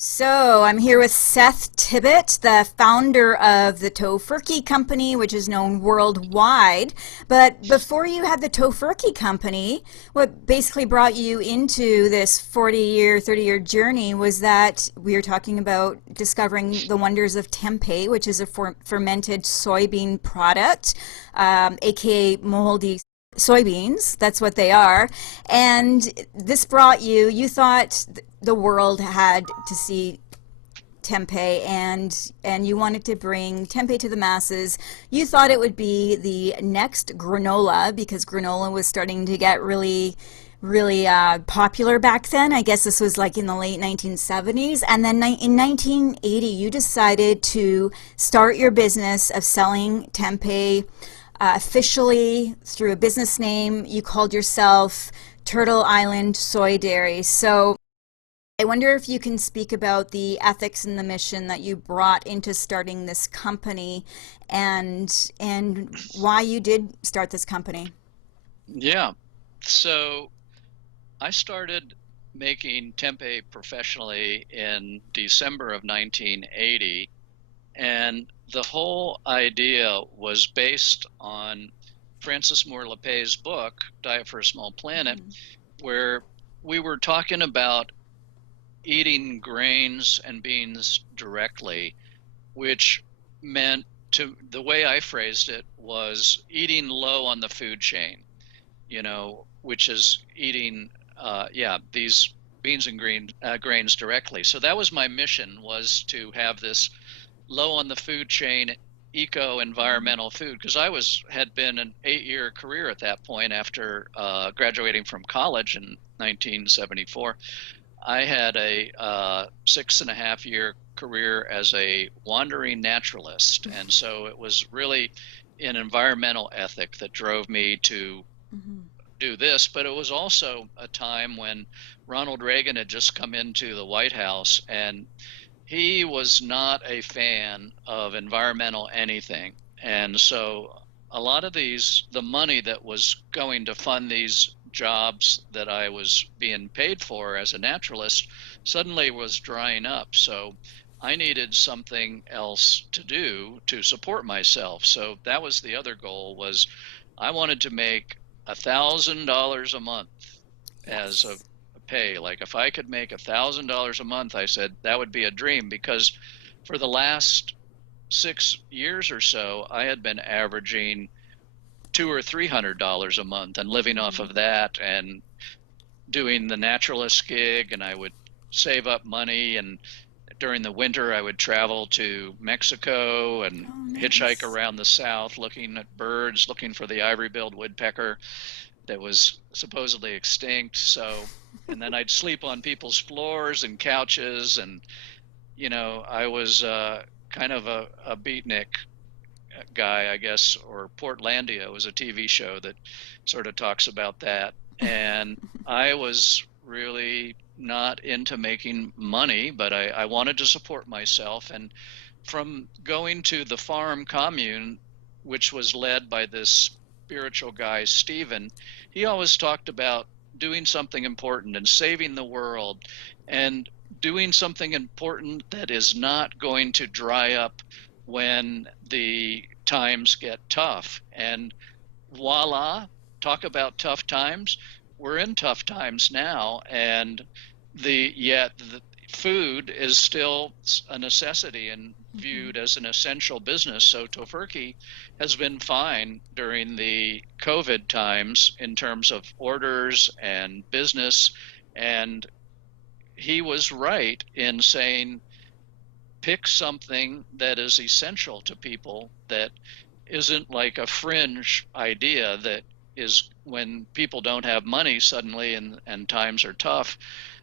So, I'm here with Seth Tibbott, the founder of the Tofurky Company, which is known worldwide. But before you had the Tofurky Company, what basically brought you into this 40-year, 30-year journey was that we were talking about discovering the wonders of Tempeh, which is a fermented soybean product, aka moldy soybeans. That's what they are. And this brought you thought the world had to see tempeh, and you wanted to bring tempeh to the masses. You thought it would be the next granola because granola was starting to get really popular back then. I guess this was like in the late 1970s. And then in 1980, you decided to start your business of selling tempeh officially through a business name. You called yourself Turtle Island Soy Dairy. So I wonder if you can speak about the ethics and the mission that you brought into starting this company and why you did start this company. Yeah. So I started making tempeh professionally in December of 1980, and the whole idea was based on Francis Moore Lapay's book, Diet for a Small Planet, Mhm. where we were talking about eating grains and beans directly, which meant to the way I phrased it was eating low on the food chain, which is eating, these beans and grains directly. So that was my mission, was to have this low on the food chain, eco-environmental food, because had been an 8-year career at that point after graduating from college in 1974. I had a 6.5-year career as a wandering naturalist, and so it was really an environmental ethic that drove me to Mhm. do this. But it was also a time when Ronald Reagan had just come into the White House, and he was not a fan of environmental anything. And so a lot of the money that was going to fund these jobs that I was being paid for as a naturalist suddenly was drying up. So I needed something else to do to support myself. So that was the other goal, was I wanted to make $1,000 a month as a Yes. pay. Like if I could make $1,000 a month, I said that would be a dream, because for the last 6 years or so, I had been averaging $200 or $300 a month and living off Mhm. of that and doing the naturalist gig. And I would save up money, and during the winter I would travel to Mexico and Oh, hitchhike nice. around the south looking at birds, looking for the ivory-billed woodpecker that was supposedly extinct. So, and then I'd sleep on people's floors and couches, and I was kind of a beatnik guy, I guess, or Portlandia was a TV show that sort of talks about that. And I was really not into making money, but I wanted to support myself. And from going to the farm commune, which was led by this spiritual guy, Stephen, he always talked about doing something important and saving the world and doing something important that is not going to dry up when the times get tough. And voila, talk about tough times. We're in tough times now, and yet the food is still a necessity and Mhm. viewed as an essential business. So Tofurky has been fine during the COVID times in terms of orders and business. And he was right in saying, pick something that is essential to people, that isn't like a fringe idea that is when people don't have money suddenly and times are tough,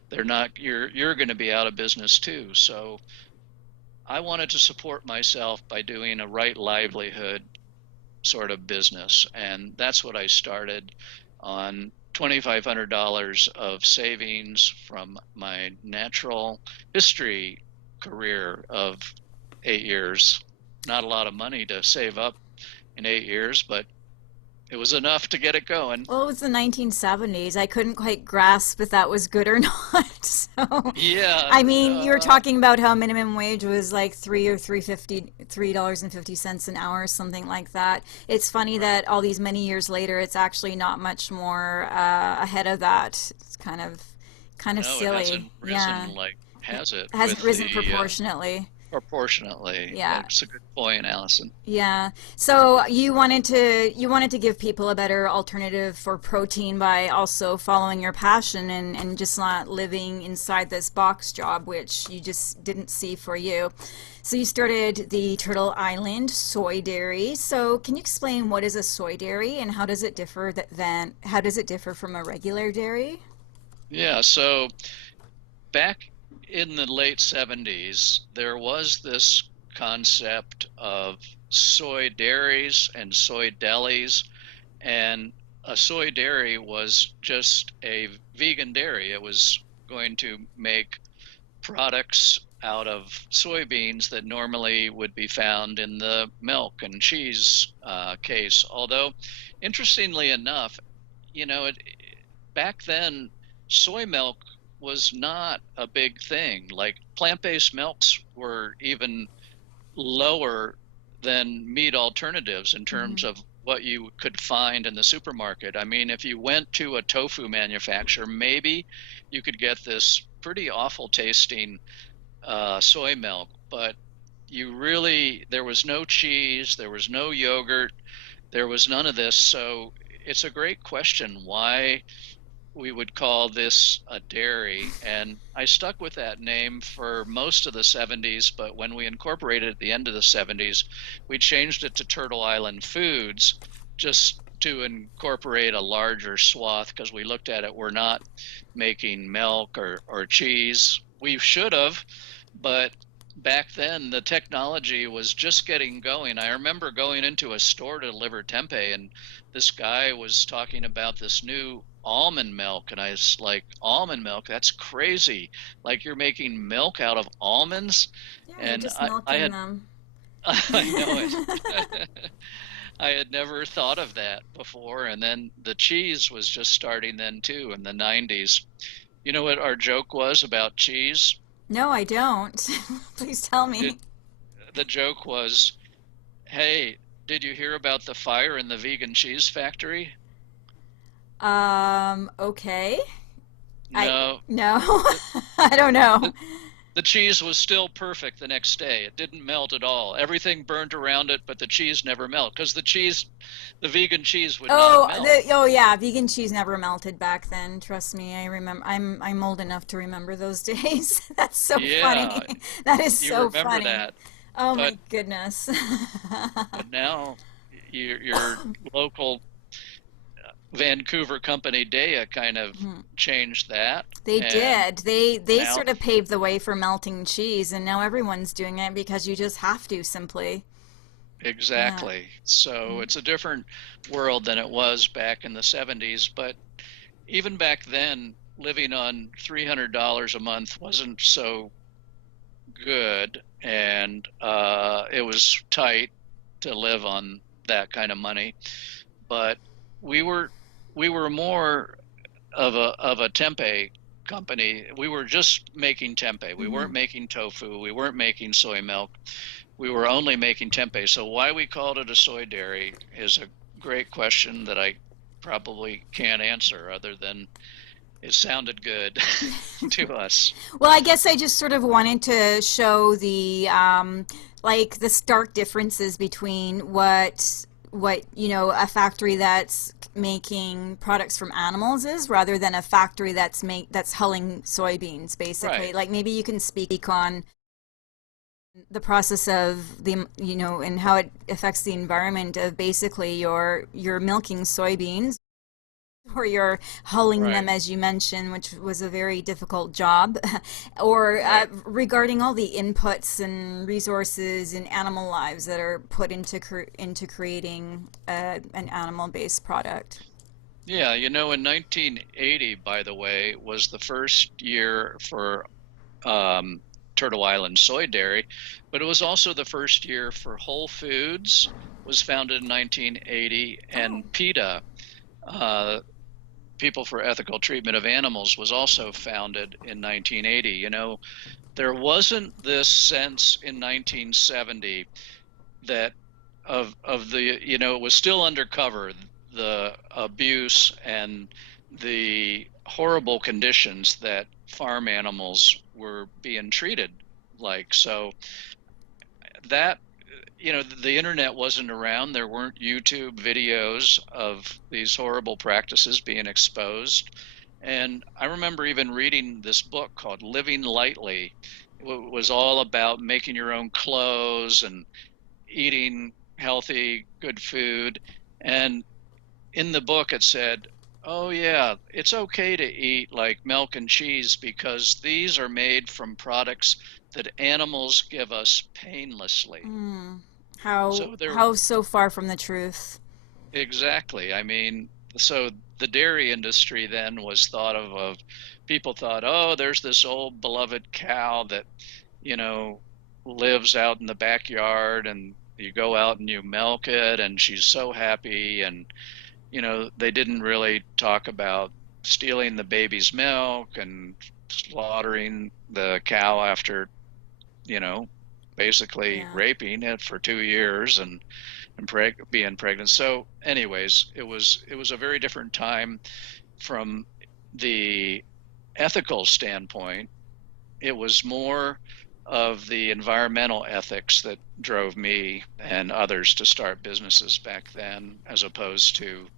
they're not you're going to be out of business too. So I wanted to support myself by doing a right livelihood sort of business, and that's what I started on $2,500 of savings from my natural history career of 8 years. Not a lot of money to save up in 8 years, but It was enough to get it going. Well, it was the 1970s. I couldn't quite grasp if that was good or not. So, Yeah, I mean, you were talking about how minimum wage was like $3.50 an hour, something like that. It's funny right. that all these many years later, it's actually not much more ahead of that. It's kind of No, it silly. hasn't Yeah, risen like it has it hasn't with risen the proportionately. proportionately. Yeah. That's a good point, Allison. Yeah. So you wanted to give people a better alternative for protein by also following your passion and just not living inside this box job, which you just didn't see for you. So you started the Turtle Island Soy Dairy. So can you explain what is a soy dairy and how does it differ from a regular dairy? Yeah, so back in the late 70s, there was this concept of soy dairies and soy delis, and a soy dairy was just a vegan dairy. It was going to make products out of soybeans that normally would be found in the milk and cheese case. Although, interestingly enough, back then, soy milk was not a big thing. Like plant-based milks were even lower than meat alternatives in terms Mm-hmm. of what you could find in the supermarket. I mean, if you went to a tofu manufacturer, maybe you could get this pretty awful tasting soy milk, but there was no cheese, there was no yogurt, there was none of this. So it's a great question why we would call this a dairy. And I stuck with that name for most of the 70s, but when we incorporated at the end of the 70s, we changed it to Turtle Island Foods just to incorporate a larger swath because we looked at it. We're not making milk or cheese. We should have, but back then the technology was just getting going. I remember going into a store to deliver tempeh, and this guy was talking about this new almond milk, and I was like, almond milk? That's crazy. Like you're making milk out of almonds? Yeah, you're And just I milking had them. I know it. I had never thought of that before. And then the cheese was just starting then too in the 90s. You know what our joke was about cheese? No, I don't. Please tell It, me. the joke was, hey, did you hear about the fire in the vegan cheese factory? Okay. I No, no. the, I don't know. the, the cheese was still perfect the next day. It didn't melt at all. Everything burned around it, but the cheese never melted because the vegan cheese would not melt. Oh yeah, vegan cheese never melted back then. Trust me, I remember. I'm old enough to remember those days. That's so funny. Yeah, That is you so remember funny. that. Oh But my goodness. now your local Vancouver company Daya kind of changed that, They and did. They now sort of paved the way for melting cheese, and now everyone's doing it because you just have to simply. Yeah. exactly. So it's a different world than it was back in the 70s, but even back then, living on $300 a month wasn't so good, and it was tight to live on that kind of money. But we were we were more of a tempeh company. We were just making tempeh. We Hmm. weren't making tofu. We weren't making soy milk. We were only making tempeh. So why we called it a soy dairy is a great question that I probably can't answer other than it sounded good to us. Well, I guess I just sort of wanted to show like the stark differences between what a factory that's making products from animals is rather than a factory that's hulling soybeans, basically. Right. Like maybe you can speak on the process of and how it affects the environment of basically you're milking soybeans or you're hulling Right. them, as you mentioned, which was a very difficult job, or Right. regarding all the inputs and resources and animal lives that are put into creating an animal-based product. Yeah, in 1980, by the way, was the first year for Turtle Island Soy Dairy, but it was also the first year for Whole Foods, was founded in 1980, Oh. and PETA, uh, People for Ethical Treatment of Animals, was also founded in 1980. There wasn't this sense in 1970 that of the it was still undercover, the abuse and the horrible conditions that farm animals were being treated like. So that the internet wasn't around. There weren't YouTube videos of these horrible practices being exposed. And I remember even reading this book called Living Lightly. It was all about making your own clothes and eating healthy, good food. And in the book, it said, oh, yeah, it's okay to eat like milk and cheese because these are made from products that animals give us painlessly. Mm. How So there, how so far from the truth. exactly. I mean, so the dairy industry then was thought of people thought, oh, there's this old beloved cow that, you know, lives out in the backyard, and you go out and you milk it and she's so happy. And, they didn't really talk about stealing the baby's milk and slaughtering the cow after, you know, basically Yeah. raping it for 2 years and being pregnant. So, anyways, it was a very different time from the ethical standpoint. It was more of the environmental ethics that drove me and others to start businesses back then, as opposed to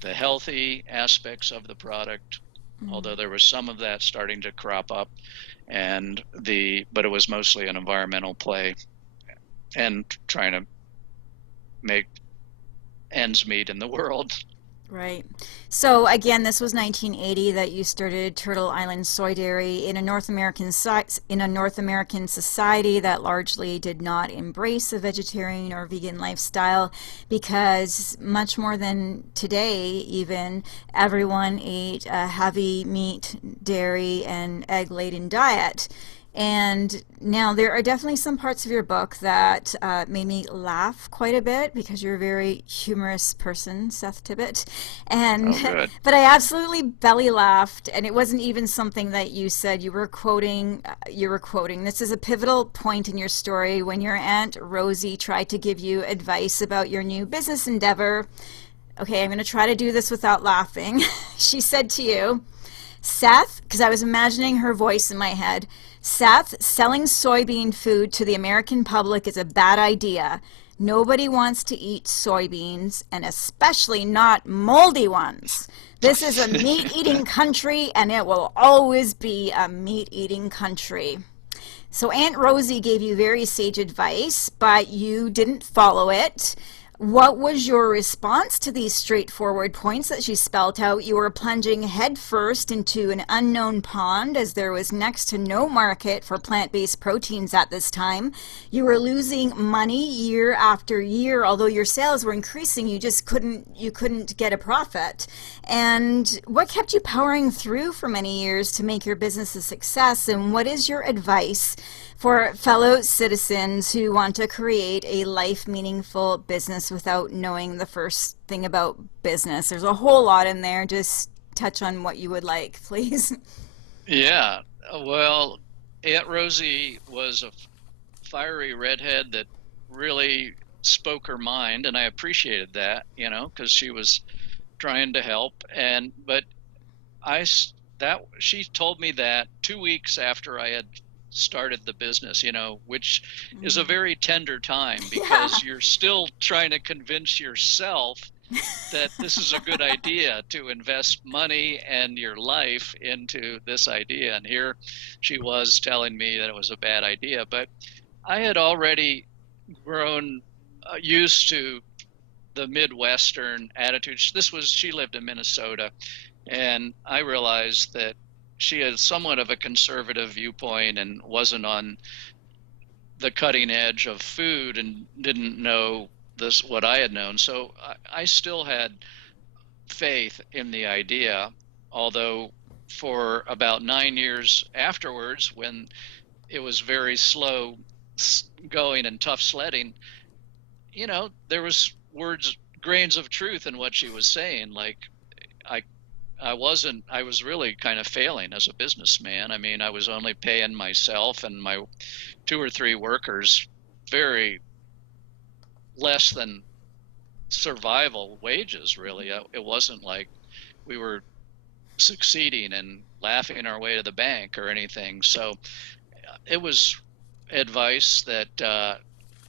the healthy aspects of the product, although Mm. there was some of that starting to crop up, but it was mostly an environmental play and trying to make ends meet in the world. Right. So again, this was 1980 that you started Turtle Island Soy Dairy in a North American society that largely did not embrace a vegetarian or vegan lifestyle, because much more than today, even, everyone ate a heavy meat, dairy, and egg-laden diet. And now there are definitely some parts of your book that made me laugh quite a bit because you're a very humorous person, Seth Tibbott. And Oh, good. but I absolutely belly laughed, and it wasn't even something that you said. You were quoting. You were quoting. This is a pivotal point in your story when your Aunt Rosie tried to give you advice about your new business endeavor. Okay, I'm going to try to do this without laughing. She said to you, Seth, because I was imagining her voice in my head, Seth, selling soybean food to the American public is a bad idea. Nobody wants to eat soybeans, and especially not moldy ones. This is a meat eating country, and it will always be a meat eating country. So Aunt Rosie gave you very sage advice, but you didn't follow it. What was your response to these straightforward points that she spelled out? You were plunging headfirst into an unknown pond as there was next to no market for plant-based proteins at this time. You were losing money year after year, although your sales were increasing. You couldn't get a profit. And what kept you powering through for many years to make your business a success? And what is your advice for fellow citizens who want to create a life meaningful business without knowing the first thing about business? There's a whole lot in there. Just touch on what you would like, please. Yeah. Well, Aunt Rosie was a fiery redhead that really spoke her mind, and I appreciated that, because she was trying to help. But that she told me that 2 weeks after I had started the business, which is a Mm. very tender time Yeah. because you're still trying to convince yourself that this is a good idea to invest money and your life into this idea. And here she was telling me that it was a bad idea. But I had already grown used to the Midwestern attitude. She lived in Minnesota, and I realized that she had somewhat of a conservative viewpoint and wasn't on the cutting edge of food and didn't know what I had known. So I still had faith in the idea, although for about 9 years afterwards, when it was very slow going and tough sledding, there was grains of truth in what she was saying. Like I, I was really kind of failing as a businessman. I mean, I was only paying myself and my two or three workers very less than survival wages, really. It wasn't like we were succeeding and laughing our way to the bank or anything. So it was advice that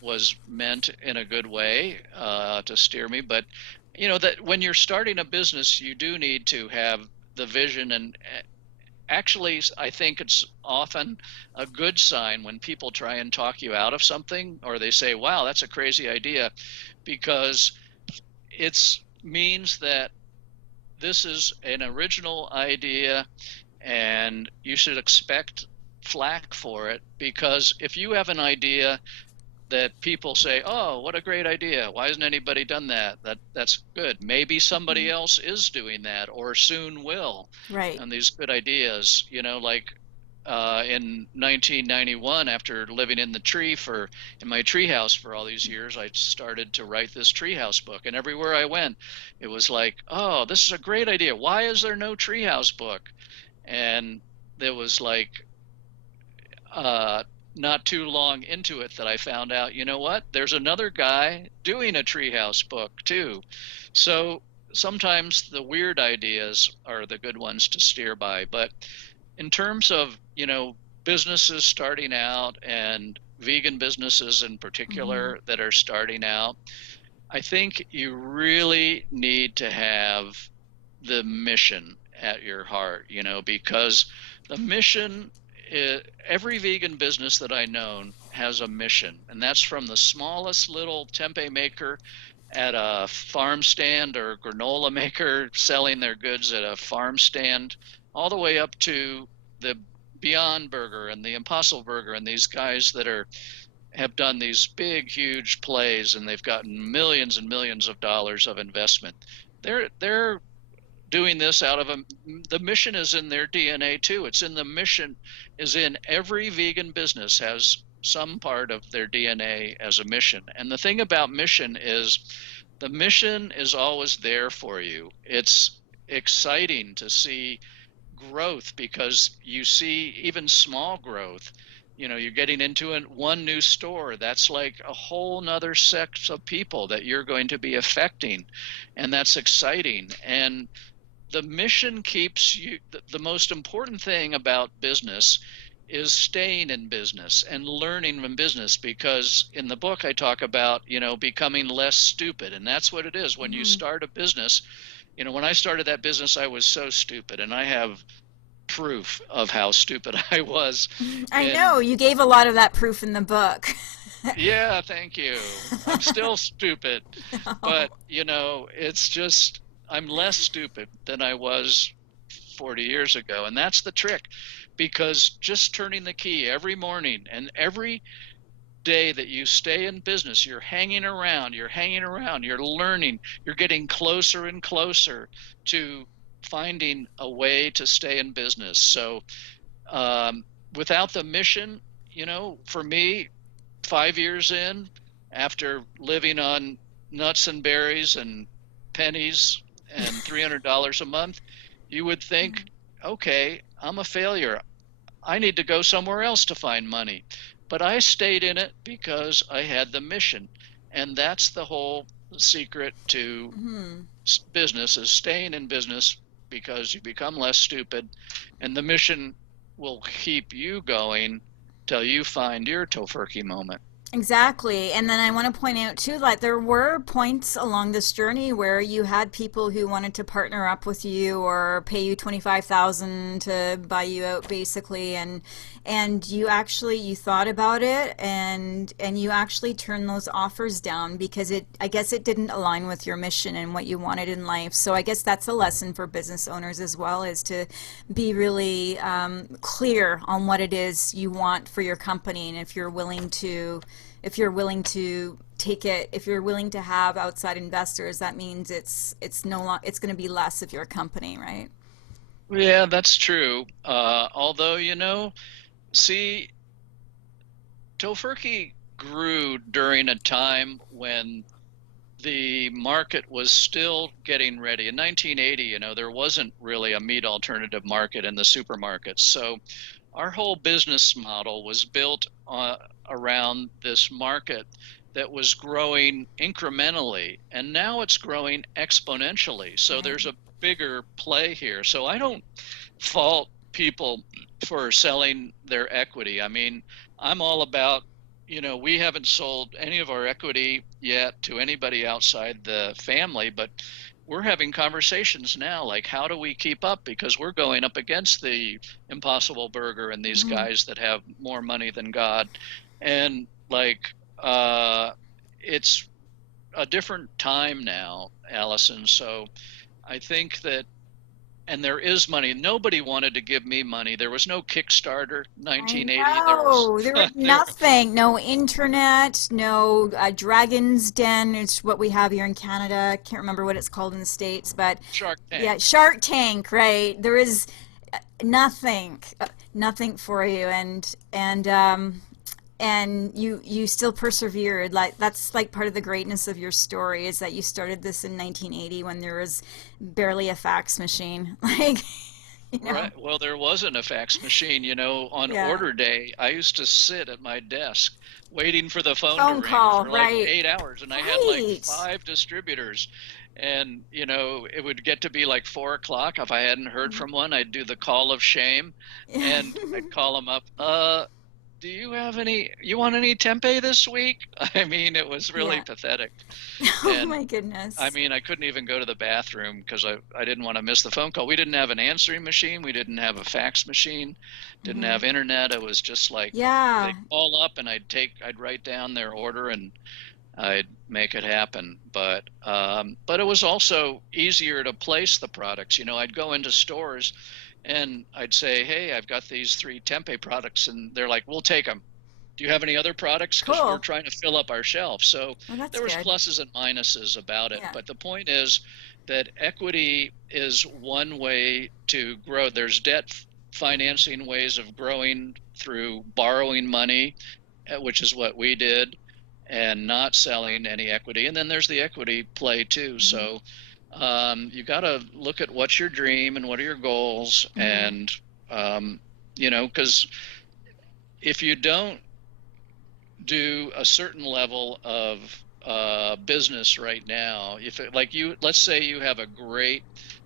was meant in a good way to steer me. But that when you're starting a business, you do need to have the vision. And actually, I think it's often a good sign when people try and talk you out of something, or they say, wow, that's a crazy idea, because it means that this is an original idea and you should expect flack for it. Because if you have an idea that people say, oh, what a great idea, why hasn't anybody done that, that's good, maybe somebody else is doing that or soon will. Right. And these good ideas, like in 1991, after living in my treehouse for all these years, I started to write this treehouse book. And everywhere I went, it was like, oh, this is a great idea, why is there no treehouse book? And there was like not too long into it that I found out, you know what, there's another guy doing a treehouse book too. So sometimes the weird ideas are the good ones to steer by. But in terms of, businesses starting out, and vegan businesses in particular that are starting out, I think you really need to have the mission at your heart, because the mission every vegan business that I know has a mission, and that's from the smallest little tempeh maker at a farm stand, or granola maker selling their goods at a farm stand, all the way up to the Beyond Burger and the Impossible Burger, and these guys that have done these big, huge plays, and they've gotten millions and millions of dollars of investment. They're doing this out of the mission is in their DNA too. It's in the mission is in every vegan business, has some part of their DNA as a mission. And the thing about mission is the mission is always there for you. It's exciting to see growth, because you see even small growth. You're getting into one new store. That's like a whole nother set of people that you're going to be affecting. And that's exciting. And the mission keeps you. The most important thing about business is staying in business and learning from business, because in the book I talk about, becoming less stupid. And that's what it is when you start a business. When I started that business, I was so stupid, and I have proof of how stupid I was. I know you gave a lot of that proof in the book. Yeah, thank you. I'm still stupid, but it's just, I'm less stupid than I was 40 years ago. And that's the trick, because just turning the key every morning, and every day that you stay in business, you're hanging around, you're learning, you're getting closer and closer to finding a way to stay in business. So without the mission, for me, 5 years in, after living on nuts and berries and pennies and $300 a month, you would think, okay, I'm a failure. I need to go somewhere else to find money. But I stayed in it because I had the mission. And that's the whole secret to business, is staying in business, because you become less stupid, and the mission will keep you going till you find your Tofurky moment. Exactly. And then I want to point out too, like there were points along this journey where you had people who wanted to partner up with you or pay you 25,000 to buy you out basically, and you thought about it, and you actually turned those offers down because I guess it didn't align with your mission and what you wanted in life. So I guess that's a lesson for business owners as well, is to be really clear on what it is you want for your company, and if you're willing to take it, if you're willing to have outside investors, that means it's it's going to be less of your company, right? Yeah, that's true. Although, see, Tofurky grew during a time when the market was still getting ready. In 1980, there wasn't really a meat alternative market in the supermarkets. So our whole business model was built around this market that was growing incrementally, and now it's growing exponentially. So Right. there's a bigger play here. So I don't fault people for selling their equity. I mean, I'm all about, we haven't sold any of our equity yet to anybody outside the family, but we're having conversations now like, how do we keep up? Because we're going up against the Impossible Burger and these Mhm. guys that have more money than God. And it's a different time now, Allison. So I think that, and there is money. Nobody wanted to give me money. There was no Kickstarter I 1980. know. There was There nothing. No internet, no Dragon's Den. It's what we have here in Canada. I can't remember what it's called in the States, but Shark yeah, Tank. Shark Tank, right? There is nothing, nothing for you, and you still persevered. Like that's like part of the greatness of your story is that you started this in 1980 when there was barely a fax machine. Like, you know. Right. Well, there wasn't a fax machine. On Yeah. order day, I used to sit at my desk waiting for the phone to Phone ring call, for like right. 8 hours, and I had like Right. five distributors. And, it would get to be like 4 o'clock. If I hadn't heard from one, I'd do the call of shame, Yeah. and I'd call them up. Do you want any tempeh this week? I mean, it was really Yeah. pathetic. Oh And my I goodness. mean, I couldn't even go to the bathroom because I didn't want to miss the phone call. We didn't have an answering machine. We didn't have a fax machine. Didn't Hmm. have internet. It was just like Yeah. they'd call up and I'd write down their order and I'd make it happen. But it was also easier to place the products. I'd go into stores and I'd say, hey, I've got these three tempeh products, and they're like, we'll take them. Do you have any other products? Because we're Cool. trying to fill up our shelf. So Well, that's there was good. pluses and minuses about it. Yeah. But the point is that equity is one way to grow. There's debt financing ways of growing through borrowing money, which is what we did, and not selling any equity. And then there's the equity play too. Hmm. So you got to look at what's your dream and what are your goals. Hmm. And, because if you don't do a certain level of business right now, if it, like you, let's say you have a great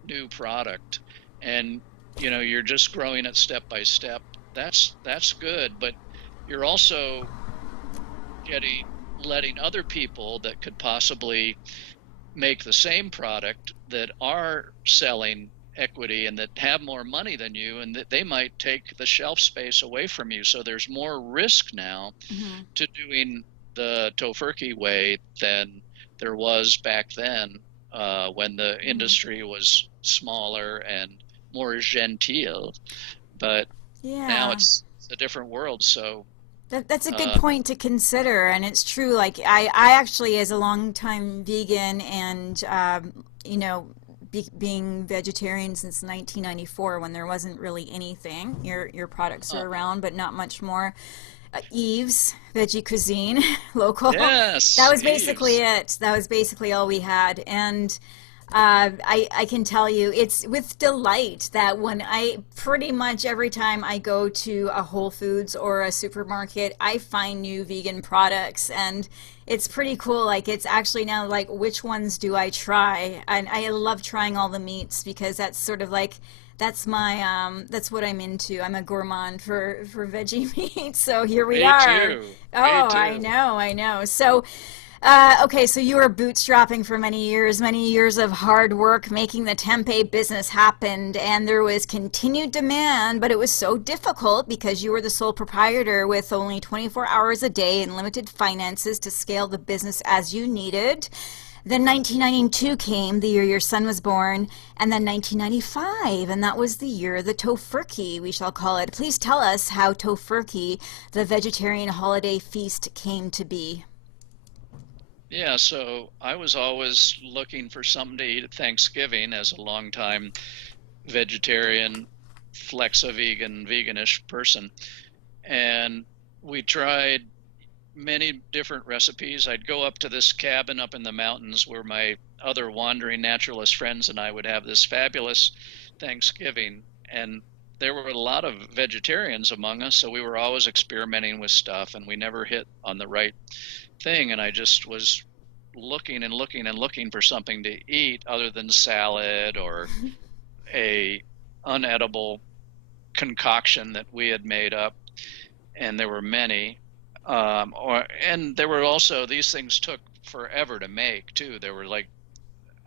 new product and you're just growing it step by step, that's good, but you're also getting letting other people that could possibly make the same product that are selling equity and that have more money than you, and that they might take the shelf space away from you. So there's more risk now Hmm. to doing the Tofurky way than there was back then, when the Hmm. industry was smaller and more genteel. But now Yeah. it's a different world. So That's a good uh, point to consider, and it's true. Like I actually, as a longtime vegan and being vegetarian since 1994, when there wasn't really anything. Your products uh, are around, but not much more. Eve's Veggie Cuisine, local. That yes, was basically Eves. it. That was basically all we had, and I can tell you, it's with delight that when I pretty much every time I go to a Whole Foods or a supermarket, I find new vegan products, and it's pretty cool. Like it's actually now like which ones do I try? And I love trying all the meats because that's sort of like that's what I'm into. I'm a gourmand for veggie meat. So here we Me are. too. Me Oh, I too. know, I know. So okay, so you were bootstrapping for many years of hard work making the tempeh business happen, and there was continued demand, but it was so difficult because you were the sole proprietor with only 24 hours a day and limited finances to scale the business as you needed. Then 1992 came, the year your son was born, and then 1995, and that was the year of the Tofurky, we shall call it. Please tell us how Tofurky, the vegetarian holiday feast, came to be. Yeah, so I was always looking for something to eat at Thanksgiving as a longtime vegetarian, flexo vegan, veganish person. And we tried. many different recipes. I'd go up to this cabin up in the mountains where my other wandering naturalist friends and I would have this fabulous Thanksgiving. And there were a lot of vegetarians among us, so we were always experimenting with stuff, and we never hit on the right thing. And I just was looking and looking and looking for something to eat other than salad or a unedible concoction that we had made up. And there were many. And there were also, these things took forever to make too. There were like,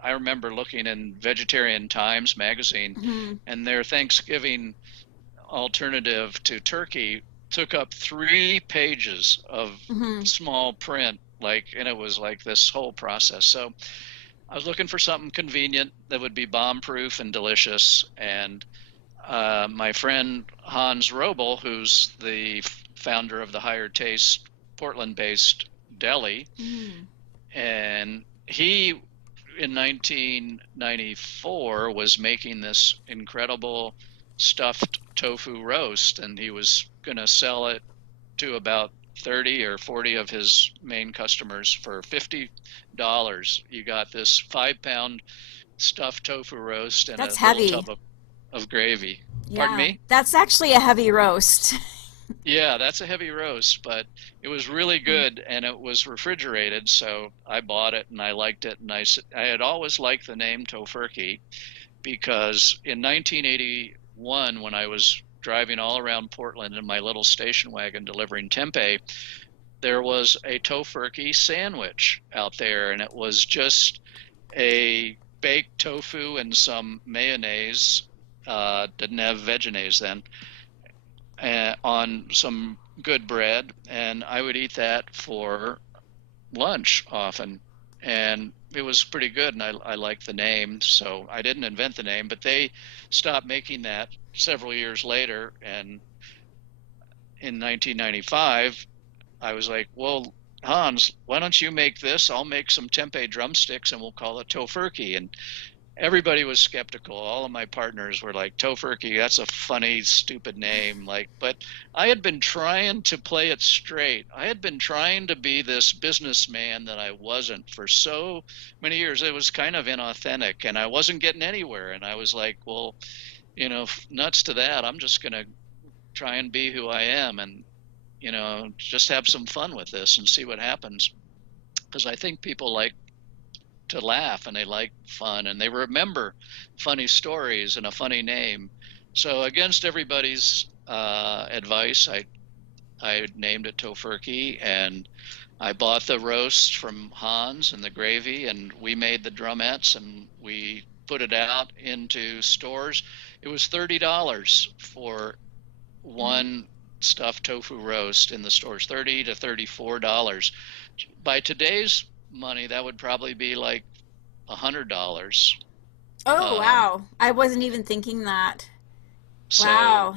I remember looking in Vegetarian Times magazine, Mm-hmm. and their Thanksgiving alternative to turkey took up 3 pages of Mm-hmm. small print, like, and it was like this whole process. So I was looking for something convenient that would be bomb proof and delicious. And my friend Hans Robel, who's the founder of the Higher Taste Portland-based deli, Mm. and he in 1994 was making this incredible stuffed tofu roast, and he was going to sell it to about 30 or 40 of his main customers for $50. You got this 5-pound stuffed tofu roast and a That's little heavy. tub of gravy. Pardon Yeah, me? that's actually a heavy roast. Yeah, that's a heavy roast, but it was really good, and it was refrigerated, so I bought it and I liked it. And I had always liked the name Tofurky because in 1981, when I was driving all around Portland in my little station wagon delivering tempeh, there was a Tofurky sandwich out there, and it was just a baked tofu and some mayonnaise. Didn't have vegenaise then, on some good bread, and I would eat that for lunch often. And it was pretty good, and I liked the name, so I didn't invent the name, but they stopped making that several years later. And in 1995, I was like, well, Hans, why don't you make this? I'll make some tempeh drumsticks, and we'll call it Tofurky. And everybody was skeptical. All of my partners were like, Tofurky, that's a funny, stupid name. Like, but I had been trying to play it straight. I had been trying to be this businessman that I wasn't for so many years. It was kind of inauthentic, and I wasn't getting anywhere. And I was like, well, nuts to that. I'm just going to try and be who I am, and, just have some fun with this and see what happens. Because I think people like to laugh, and they like fun, and they remember funny stories and a funny name. So against everybody's advice, I named it Tofurky, and I bought the roast from Hans and the gravy, and we made the drumettes, and we put it out into stores. It was $30 for one stuffed tofu roast in the stores, $30 to $34. By today's money, that would probably be like $100. Oh, Um, wow. I wasn't even thinking that. so Wow.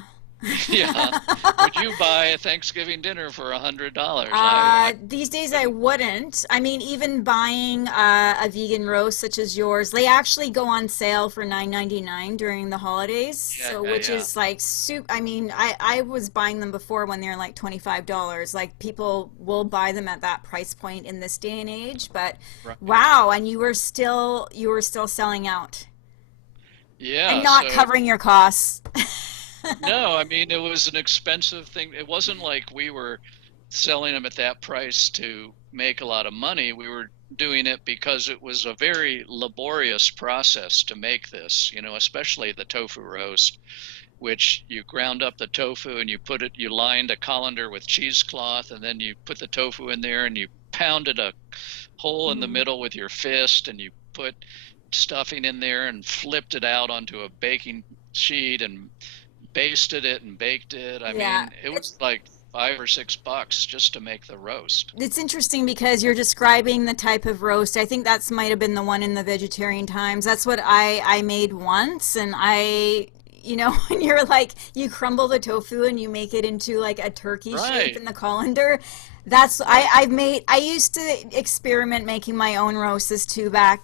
yeah, would you buy a Thanksgiving dinner for $100? I These days I couldn't. wouldn't. I mean, even buying a vegan roast such as yours, they actually go on sale for $9.99 during the holidays. Yeah, So, yeah, which yeah. is like soup. I mean, I was buying them before when they're like $25. Like people will buy them at that price point in this day and age. But Right. wow, and you were still selling out and Yeah. not So covering your costs. no, I mean it was an expensive thing. It wasn't like we were selling them at that price to make a lot of money. We were doing it because it was a very laborious process to make this, especially the tofu roast, which you ground up the tofu and you lined a colander with cheesecloth, and then you put the tofu in there and you pounded a hole in the Mhm. middle with your fist, and you put stuffing in there and flipped it out onto a baking sheet and basted it and baked it. I Yeah. mean, it was like $5 or $6 just to make the roast. It's interesting because you're describing the type of roast. I think that's might have been the one in the Vegetarian Times. That's what I made once, and when you're like you crumble the tofu and you make it into like a turkey shape Right, in the colander. That's right. I used to experiment making my own roasts too back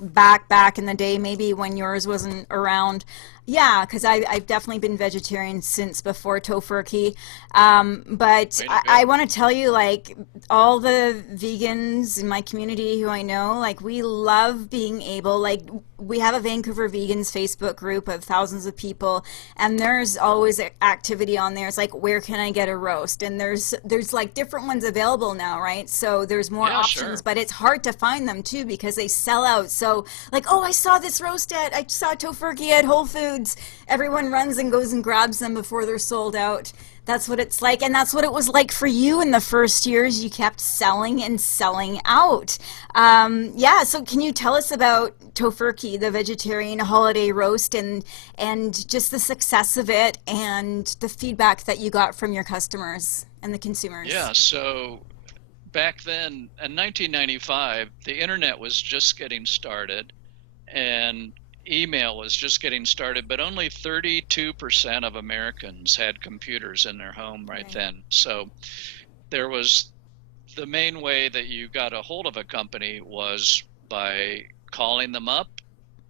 in the day, maybe when yours wasn't around. Yeah, because I've definitely been vegetarian since before Tofurky. But Way to I go. want to tell you, like, all the vegans in my community who I know, like, we love being able, like, we have a Vancouver Vegans Facebook group of thousands of people, and there's always activity on there. It's like, where can I get a roast? And there's like different ones available now, right? So there's more Yeah, options, sure. but it's hard to find them too because they sell out. So like, oh, I saw Tofurky at Whole Foods. Everyone runs and goes and grabs them before they're sold out. That's what it's like, and that's what it was like for you in the first years. You kept selling and selling out. Yeah, so can you tell us about Tofurky, the vegetarian holiday roast, and just the success of it and the feedback that you got from your customers and the consumers? Yeah, so back then in 1995, the internet was just getting started and email was just getting started, but only 32% of Americans had computers in their home right Right. then. So there was the main way that you got a hold of a company was by calling them up,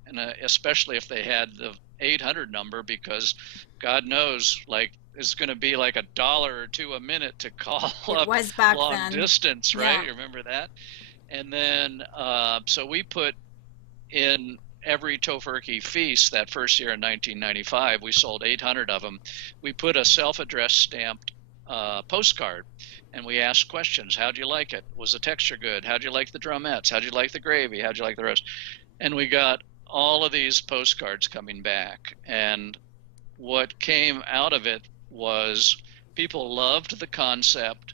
and especially if they had the 800 number, because God knows, like, it's going to be like $1 or $2 a minute to call It up was back long then. distance, right? Yeah. You remember that? And then, so we put in every Tofurky feast that first year in 1995, we sold 800 of them. We put a self-addressed stamped postcard, and we asked questions. How'd you like it? Was the texture good? How'd you like the drumettes? How'd you like the gravy? How'd you like the roast? And we got all of these postcards coming back. And what came out of it was people loved the concept,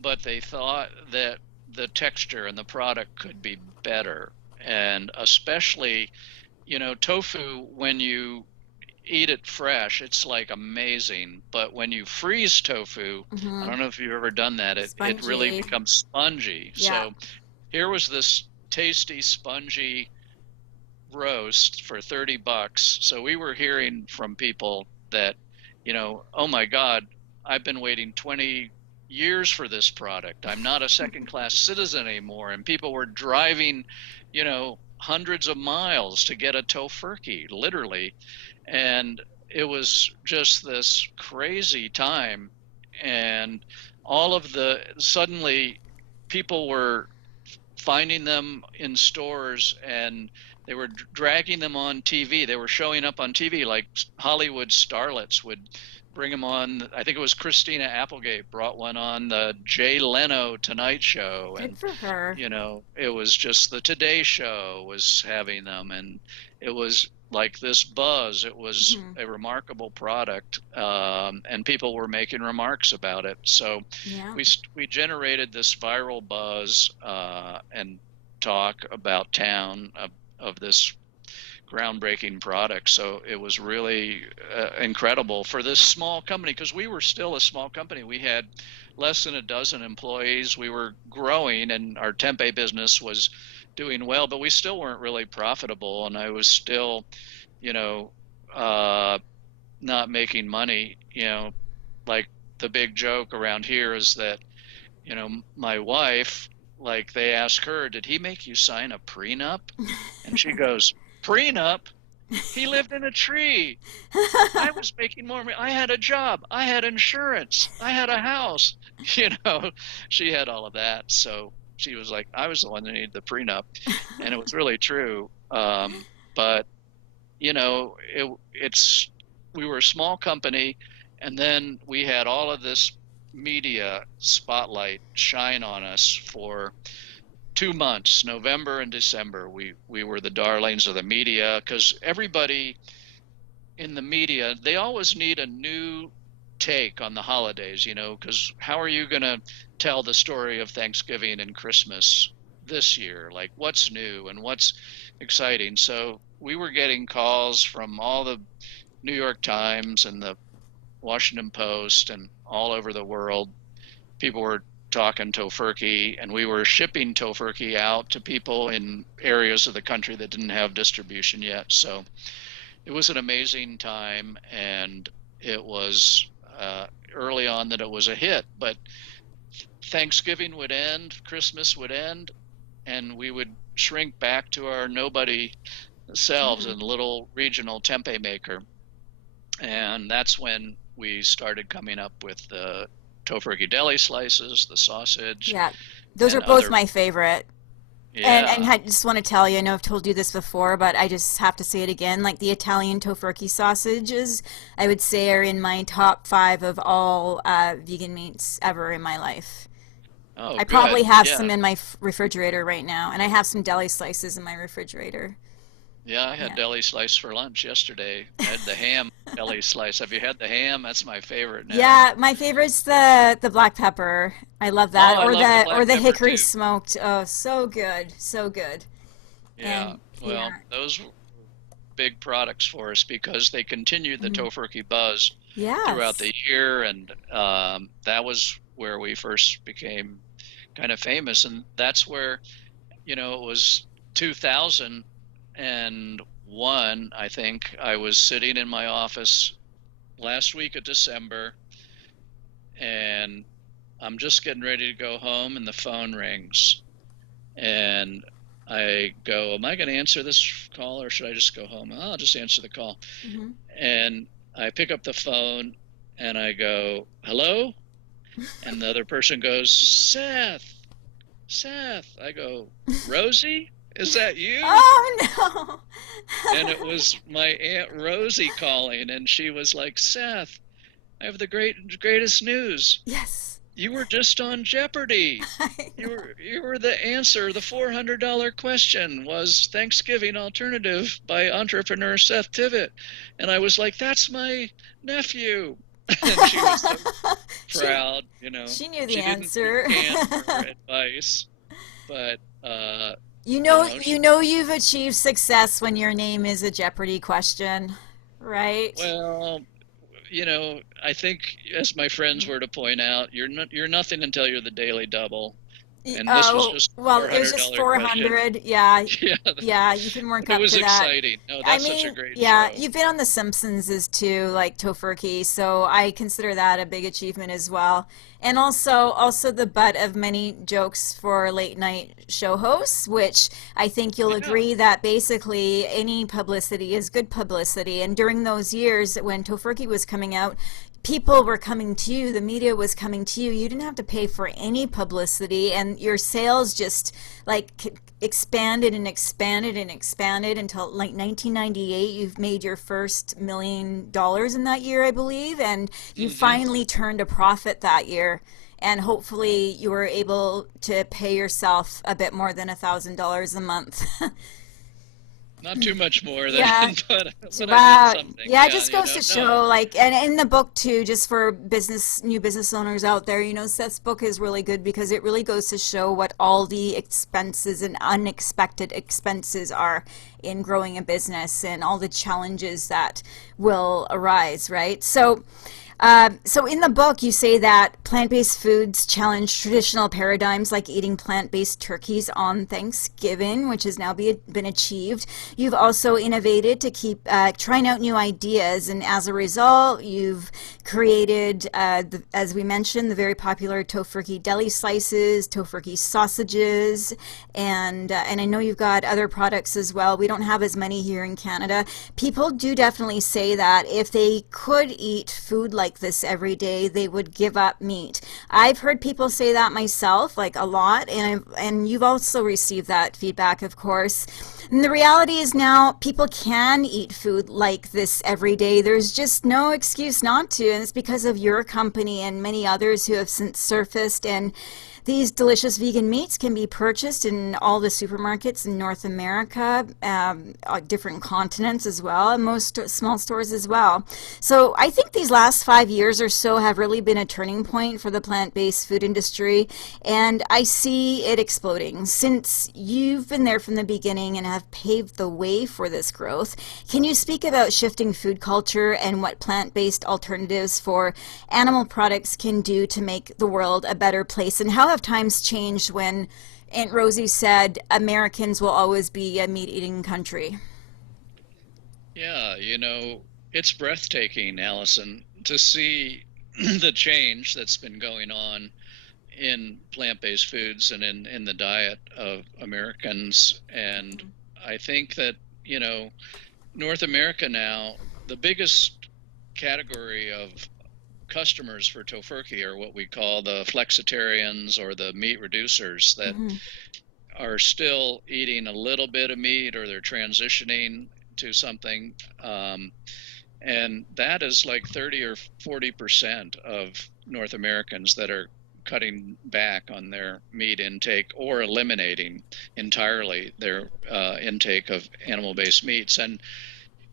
but they thought that the texture and the product could be better. And especially, tofu, when you eat it fresh, it's like amazing. But when you freeze tofu, I Mm-hmm. don't know if you've ever done that, it really Spongy. becomes spongy. Yeah. So here was this tasty, spongy roast for 30 bucks. So we were hearing from people that, oh my God, I've been waiting 20 years for this product. I'm not a second class citizen anymore. And people were driving, hundreds of miles to get a tofurkey, literally. And it was just this crazy time. And suddenly people were finding them in stores, and they were dragging them on TV. They were showing up on TV, like Hollywood starlets would bring them on. I think it was Christina Applegate brought one on the Jay Leno Tonight Show, Good and for her. it was just the Today Show was having them, and it was like this buzz. It was Mm-hmm. a remarkable product, and people were making remarks about it. So Yeah. we generated this viral buzz, and talk about town of this groundbreaking product. So it was really incredible for this small company, because we were still a small company. We had less than a dozen employees. We were growing, and our Tempeh business was doing well, but we still weren't really profitable. And I was still, you know, uh, not making money. Like, the big joke around here is that, my wife, like, they ask her, did he make you sign a prenup? And she goes, prenup? He lived in a tree. I was making more money. I had a job. I had insurance. I had a house. You know, she had all of that. So she was like, I was the one that needed the prenup. And it was really true. But, it's, we were a small company. And then we had all of this media spotlight shine on us for 2 months, November and December. We were the darlings of the media, because everybody in the media, they always need a new take on the holidays, because how are you going to tell the story of Thanksgiving and Christmas this year? Like, what's new and what's exciting? So we were getting calls from all the New York Times and the Washington Post and all over the world. People were talking Tofurky, and we were shipping Tofurky out to people in areas of the country that didn't have distribution yet. So it was an amazing time, and it was early on that it was a hit. But Thanksgiving would end, Christmas would end, and we would shrink back to our nobody ourselves Yeah. in a little regional tempeh maker. And that's when we started coming up with the Tofurky deli slices, the sausage, Yeah. Those are and both other. my favorite. And Yeah. I just want to tell you, I know I've told you this before, but I just have to say it again. Like the Italian Tofurky sausages, I would say are in my top five of all vegan meats ever in my life. Oh, I probably good. have Yeah. some in my refrigerator right now, and I have some deli slices in my refrigerator. Yeah, I had Yeah. deli slice for lunch yesterday. I had the ham deli slice. Have you had the ham? That's my favorite now. Yeah, my favorite's the black pepper. I love Oh, that, I love the or black the pepper hickory too. smoked. Oh, so good, so good. Yeah. And Well, yeah, those were big products for us because they continued the mm, Tofurky buzz throughout yes, the year, and that was where we first became kind of famous. And that's where, it was 2001, I think. I was sitting in my office last week of December, and I'm just getting ready to go home, and the phone rings. And I go, am I going to answer this call or should I just go home? I'll just answer the call. hmm And I pick up the phone and I go, hello? And the other person goes, Seth. I go, Rosie, is that you? Oh And it no! was my Aunt Rosie calling, and she was like, Seth, I have the greatest news. Yes, You were just on Jeopardy. I know. You were the answer. The $400 question was Thanksgiving Alternative by entrepreneur Seth Tibbott. And I was like, that's my nephew. And she was so she proud, she knew the She didn't answer. recant her advice, but You know you've achieved success when your name is a Jeopardy question, right? well, I think, as my friends were to point out, you're nothing until you're the Daily Double, and this was Oh, just a well, four it was hundred just dollar question. 400. Yeah. Yeah, Yeah, you can work but it up was to that. exciting. No, I that's such a mean, great yeah, show. you've been on The Simpsons as too, like Tofurky, so I consider that a big achievement as well. And also the butt of many jokes for late night show hosts, which I think you'll Yeah. agree that basically any publicity is good publicity. And during those years when Tofurky was coming out, people were coming to you, the media was coming to you. You didn't have to pay for any publicity, and your sales just like expanded and expanded and expanded until like 1998. You've made your first $1 million in that year, I believe, and you Hmm. finally turned a profit that year. And hopefully, you were able to pay yourself a bit more than $1,000 a month. Not too much more than, Yeah, but I did wow. something. Yeah, it Yeah, just goes to no. show, like, and in the book too, just for new business owners out there, Seth's book is really good because it really goes to show what all the expenses and unexpected expenses are in growing a business and all the challenges that will arise, right? So in the book, you say that plant-based foods challenge traditional paradigms like eating plant-based turkeys on Thanksgiving, which has now been achieved. You've also innovated to keep trying out new ideas, and as a result, you've created, as we mentioned, the very popular Tofurky deli slices, Tofurky sausages, and I know you've got other products as well. We don't have as many here in Canada. People do definitely say that if they could eat food like this every day, they would give up meat. I've heard people say that myself, like a lot, and you've also received that feedback, of course. And the reality is now people can eat food like this every day. There's just no excuse not to, and it's because of your company and many others who have since surfaced. And these delicious vegan meats can be purchased in all the supermarkets in North America, different continents as well, and most small stores as well. So I think these last 5 years or so have really been a turning point for the plant-based food industry, and I see it exploding. Since you've been there from the beginning and have paved the way for this growth, can you speak about shifting food culture and what plant-based alternatives for animal products can do to make the world a better place? And how have times changed when Aunt Rosie said Americans will always be a meat eating country? Yeah, it's breathtaking, Allison, to see the change that's been going on in plant-based foods and in the diet of Americans. And I think that you know, North America now, the biggest category of customers for Tofurky are what we call the flexitarians or the meat reducers that Hmm. are still eating a little bit of meat or they're transitioning to something. And that is like 30 or 40% of North Americans that are cutting back on their meat intake or eliminating entirely their intake of animal-based meats. And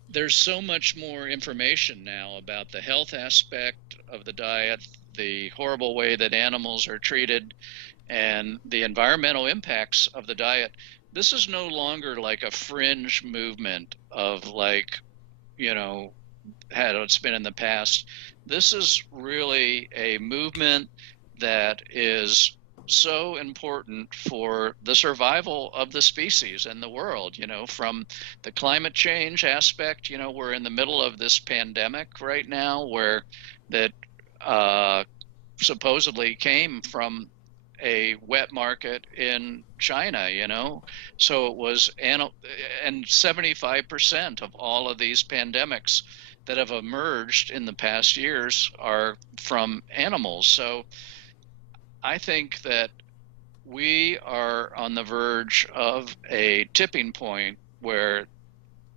there's so much more information now about the health aspect of the diet, the horrible way that animals are treated, and the environmental impacts of the diet. This is no longer like a fringe movement of like, you know, had it's been in the past. This is really a movement that is so important for the survival of the species and the world, from the climate change aspect. We're in the middle of this pandemic right now where that uh, supposedly came from a wet market in China, So it was, and 75% of all of these pandemics that have emerged in the past years are from animals. So I think that we are on the verge of a tipping point where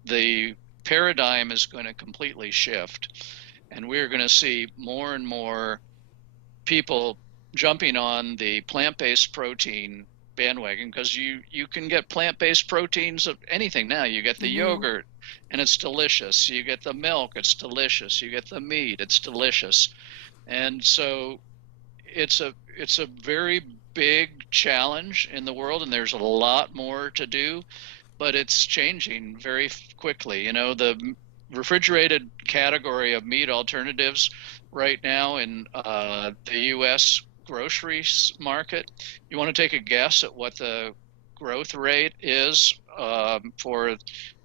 the paradigm is going to completely shift, and we're going to see more and more people jumping on the plant-based protein bandwagon, because you can get plant-based proteins of anything now. You get the Hmm. yogurt and it's delicious, you get the milk, it's delicious, you get the meat, it's delicious. And so it's a very big challenge in the world, and there's a lot more to do, but it's changing very quickly. The refrigerated category of meat alternatives right now in the U.S. grocery market. You want to take a guess at what the growth rate is for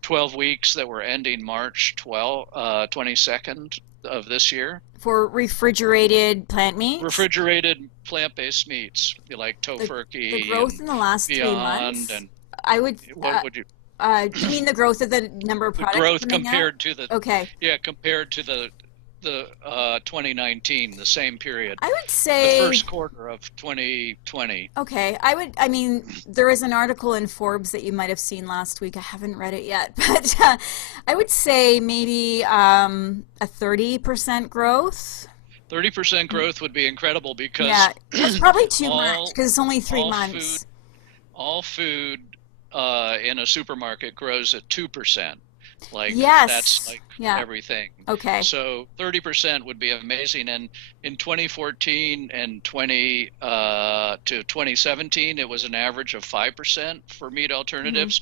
12 weeks that were ending March 22nd of this year? For refrigerated plant meats, Refrigerated plant-based meats like the Tofurky growth and in the last three Beyond, months, and I would. what would you Do you mean the growth of the number of the products growth coming out? compared to the Okay, yeah, compared to the 2019, the same period, I would the say. first quarter of 2020. Okay, I mean, there is an article in Forbes that you might have seen last week. I haven't read it yet, but I would say maybe a 30% growth. 30% growth would be incredible Yeah, because that's probably too much all because it's only three all food months. all food in a supermarket grows at 2%. Like that's Yes. like Yeah. everything. Okay. So 30% would be amazing. And in 2014 and 2017, it was an average of 5% for meat Hmm. alternatives.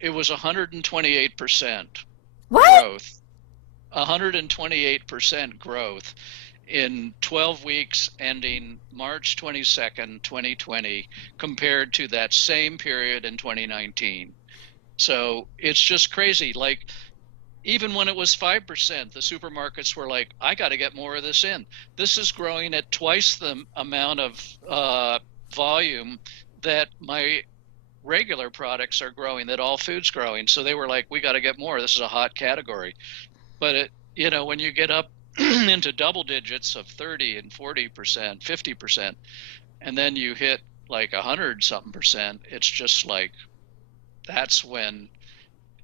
It was 128% What? growth. 128% growth in 12 weeks ending March 22nd, 2020, compared to that same period in 2019. So it's just crazy. Like, even when it was 5%, the supermarkets were like, I got to get more of this in. This is growing at twice the amount of volume that my regular products are growing, that all food's growing. So they were like, we got to get more. This is a hot category. But when you get up into double digits of 30 and 40%, 50%, and then you hit like 100 something percent, it's just like that's when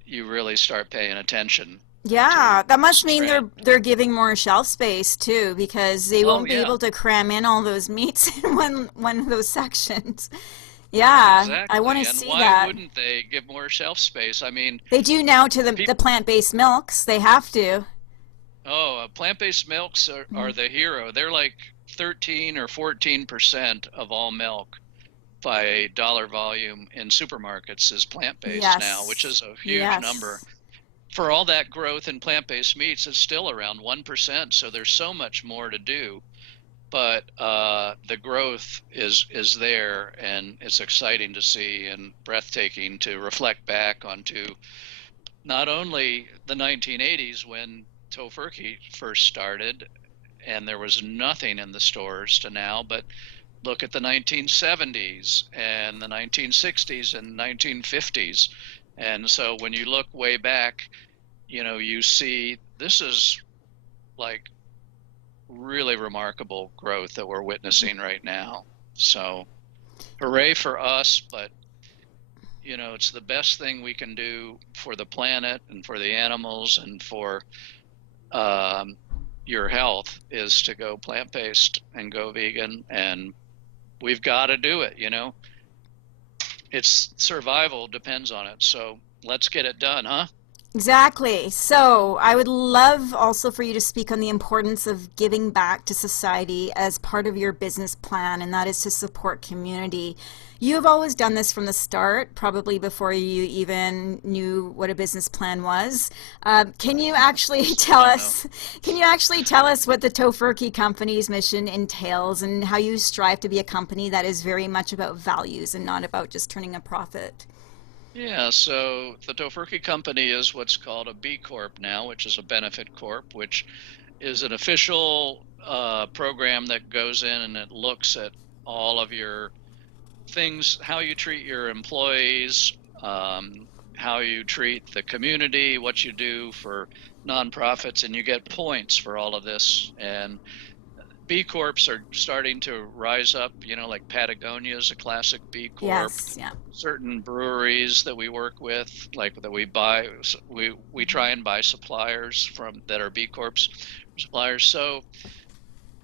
you really start paying attention Yeah, to that this must mean trend. they're giving more shelf space too because they Oh won't be yeah, able to cram in all those meats in one of those sections. Yeah, I want to exactly. And see why that. wouldn't they give more shelf space? I mean, They do now to the people, plant-based milks. They have to. plant-based milks are the hero. They're like 13 or 14% of all milk by dollar volume in supermarkets is plant-based now, which Yes. is a huge number. Yes. For all that growth in plant-based meats, it's still around 1%. So there's so much more to do, but the growth is there, and it's exciting to see and breathtaking to reflect back onto not only the 1980s when Tofurky first started and there was nothing in the stores to now, but look at the 1970s and the 1960s and 1950s. And so when you look way back, you see this is like really remarkable growth that we're witnessing right now. So hooray for us, but it's the best thing we can do for the planet and for the animals and for um, your health is to go plant-based and go vegan. And we've got to do it. It's survival depends on it. So let's get it done, huh? Exactly. So, I would love also for you to speak on the importance of giving back to society as part of your business plan, and that is to support community. You have always done this from the start, probably before you even knew what a business plan was. Can you actually tell Oh no. us? Can you actually tell us what the Tofurky Company's mission entails, and how you strive to be a company that is very much about values and not about just turning a profit? Yeah, so the Tofurky Company is what's called a B Corp now, which is a benefit corp, which is an official program that goes in and it looks at all of your things, how you treat your employees, how you treat the community, what you do for nonprofits, and you get points for all of this. And B Corps are starting to rise up, like Patagonia is a classic B Corp. Yes. Yeah. Certain breweries that we work with, like that we buy, we try and buy suppliers from that are B Corps suppliers. So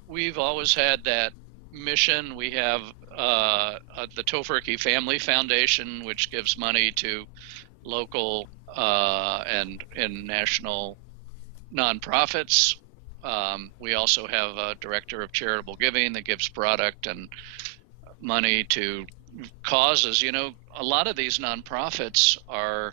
we've always had that mission. We have the Tofurky Family Foundation, which gives money to local and national nonprofits. We also have a director of charitable giving that gives product and money to causes. A lot of these nonprofits are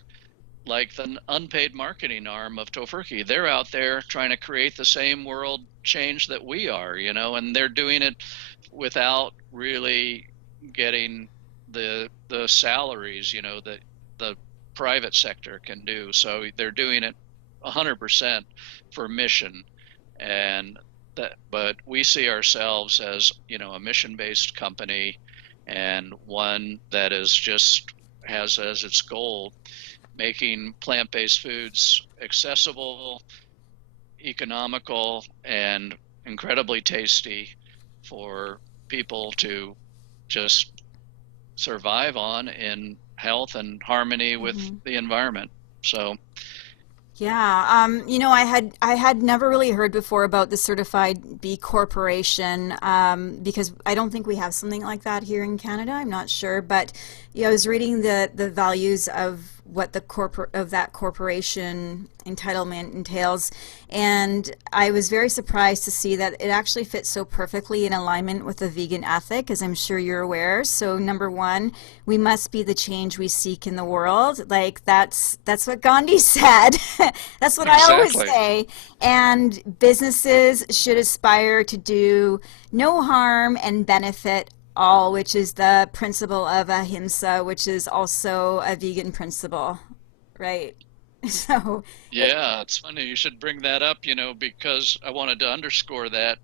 like the unpaid marketing arm of Tofurky. They're out there trying to create the same world change that we are, and they're doing it without really getting the salaries, that the private sector can do. So they're doing it 100% for mission. And but we see ourselves as, a mission-based company, and one that is just has as its goal making plant-based foods accessible, economical, and incredibly tasty for people to just survive on in health and harmony with Mm-hmm. the environment. So, Yeah, I had never really heard before about the certified B Corporation, because I don't think we have something like that here in Canada. I'm not sure, but yeah, I was reading the values of what the corporate of that corporation entitlement entails, and I was very surprised to see that it actually fits so perfectly in alignment with the vegan ethic, as I'm sure you're aware. So number one, we must be the change we seek in the world. Like that's what Gandhi said. That's what I always exactly. say. And businesses should aspire to do no harm and benefit all, which is the principle of ahimsa, which is also a vegan principle, right? So, Yeah, it's funny you should bring that up, because I wanted to underscore that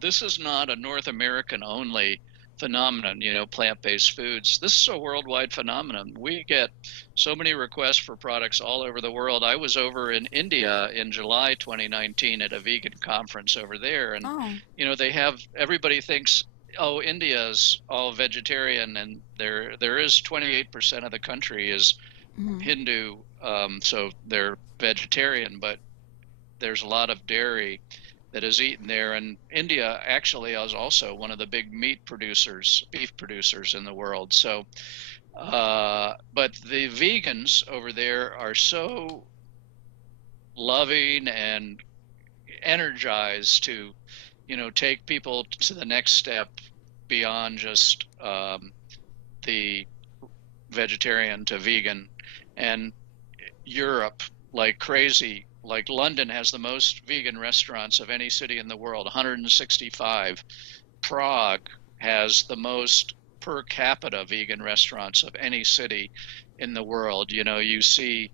this is not a North American only phenomenon, plant-based foods. This is a worldwide phenomenon. We get so many requests for products all over the world. I was over in India in July 2019 at a vegan conference over there, and oh, they have everybody thinks, oh, India's all vegetarian, and there is 28% of the country is mhm. Hindu, so they're vegetarian, but there's a lot of dairy that is eaten there. And India actually is also one of the big meat producers, beef producers in the world. So, but the vegans over there are so loving and energized to, take people to the next step beyond just the vegetarian to vegan. And Europe like crazy. Like London has the most vegan restaurants of any city in the world, 165. Prague has the most per capita vegan restaurants of any city in the world. You see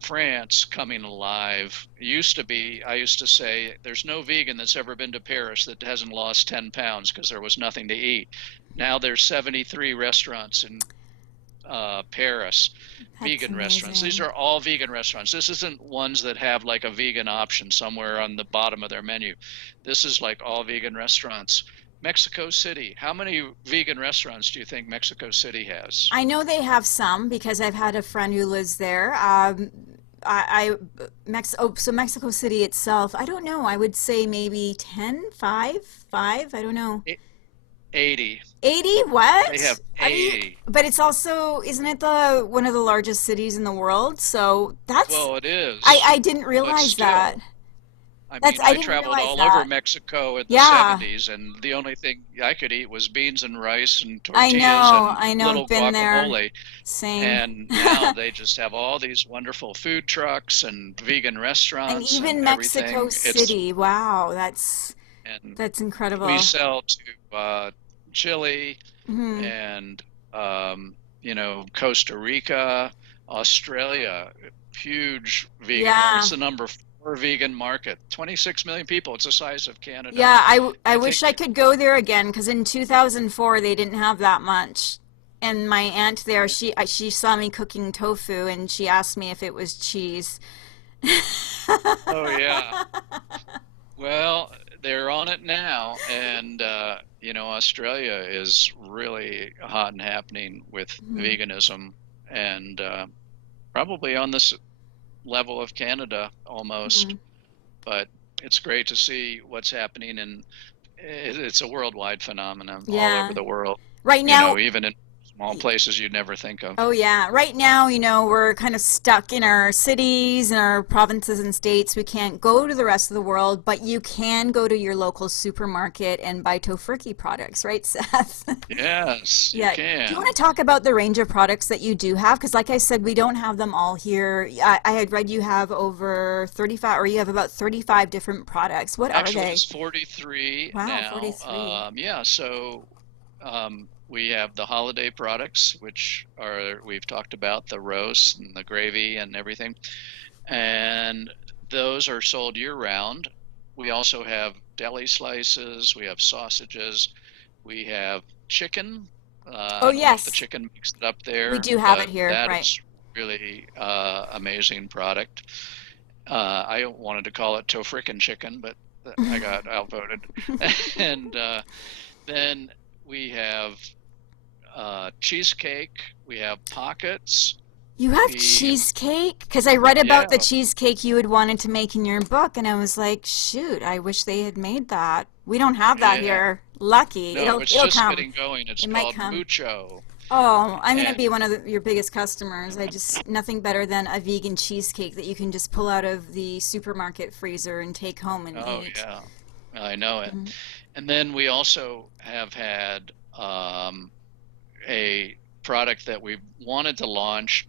France coming alive. It used to be, I used to say, there's no vegan that's ever been to Paris that hasn't lost 10 pounds because there was nothing to eat. Now there's 73 restaurants in Paris, That's vegan restaurants. These amazing. are all vegan restaurants. This isn't ones that have like a vegan option somewhere on the bottom of their menu. This is like all vegan restaurants. Mexico City. How many vegan restaurants do you think Mexico City has? I know they have some because I've had a friend who lives there. So Mexico City itself, I don't know. I would say maybe 10, 5, 5, I don't know. 80. 80? They What? have Are you, 80. but it's also, isn't it the one of the largest cities in the world? So that's, Well, it I, is, I didn't but realize that. still. I mean, I I didn't traveled realize all over that. Mexico in the Yeah, 70s, and the only thing I could eat was beans and rice and tortillas and I know, I've little been there. guacamole. Same. And now they just have all these wonderful food trucks and vegan And restaurants and even Mexico everything. It's City. Wow, and that's we incredible. sell to Chile Hmm. and Costa Rica, Australia, huge vegan market. It's Yeah. the number four vegan market. 26 million people. It's the size of Canada. Yeah, I I think wish I could go there again because in 2004 they didn't have that much. And my aunt there, she saw me cooking tofu and she asked me if it was cheese. oh yeah. Well, they're on it now, and Australia is really hot and happening with Mhm. veganism, and probably on this level of Canada almost. Mhm. But it's great to see what's happening, and it's a worldwide phenomenon all over Yeah. the world. Right now, Even in small places you'd never think of. oh yeah. Right now, we're kind of stuck in our cities and our provinces and states. We can't go to the rest of the world, but you can go to your local supermarket and buy Tofurky products, right, Seth? Yes, you Yeah. Do you want can. to talk about the range of products that you do have? Because, like I said, we don't have them all here. I had read you have over 35, or you have about 35 different products. What are Actually, they? it's 43 Wow, now. 43. Yeah, so we have the holiday products, which are we've talked about the roast and the gravy and everything, and those are sold year round. We also have deli slices, we have sausages, we have chicken. Oh, I don't know if the yes. chicken makes it up We there, do have it but here, that right? is really amazing product. I wanted to call it Tofurkin chicken, but I got outvoted. And then we have cheesecake. We have pockets. You have We cheesecake? Because I read about the Yeah, cheesecake you had wanted to make in your book, and I was like, shoot, I wish they had made that. We don't have that yeah. here. Lucky. No, it's It'll just come. getting going. It's It might called come. mucho, Oh, I'm gonna and be one of your biggest customers. Nothing better than a vegan cheesecake that you can just pull out of the supermarket freezer and take home and oh eat. yeah, I know it. Mhm. And then we also have had a product that we wanted to launch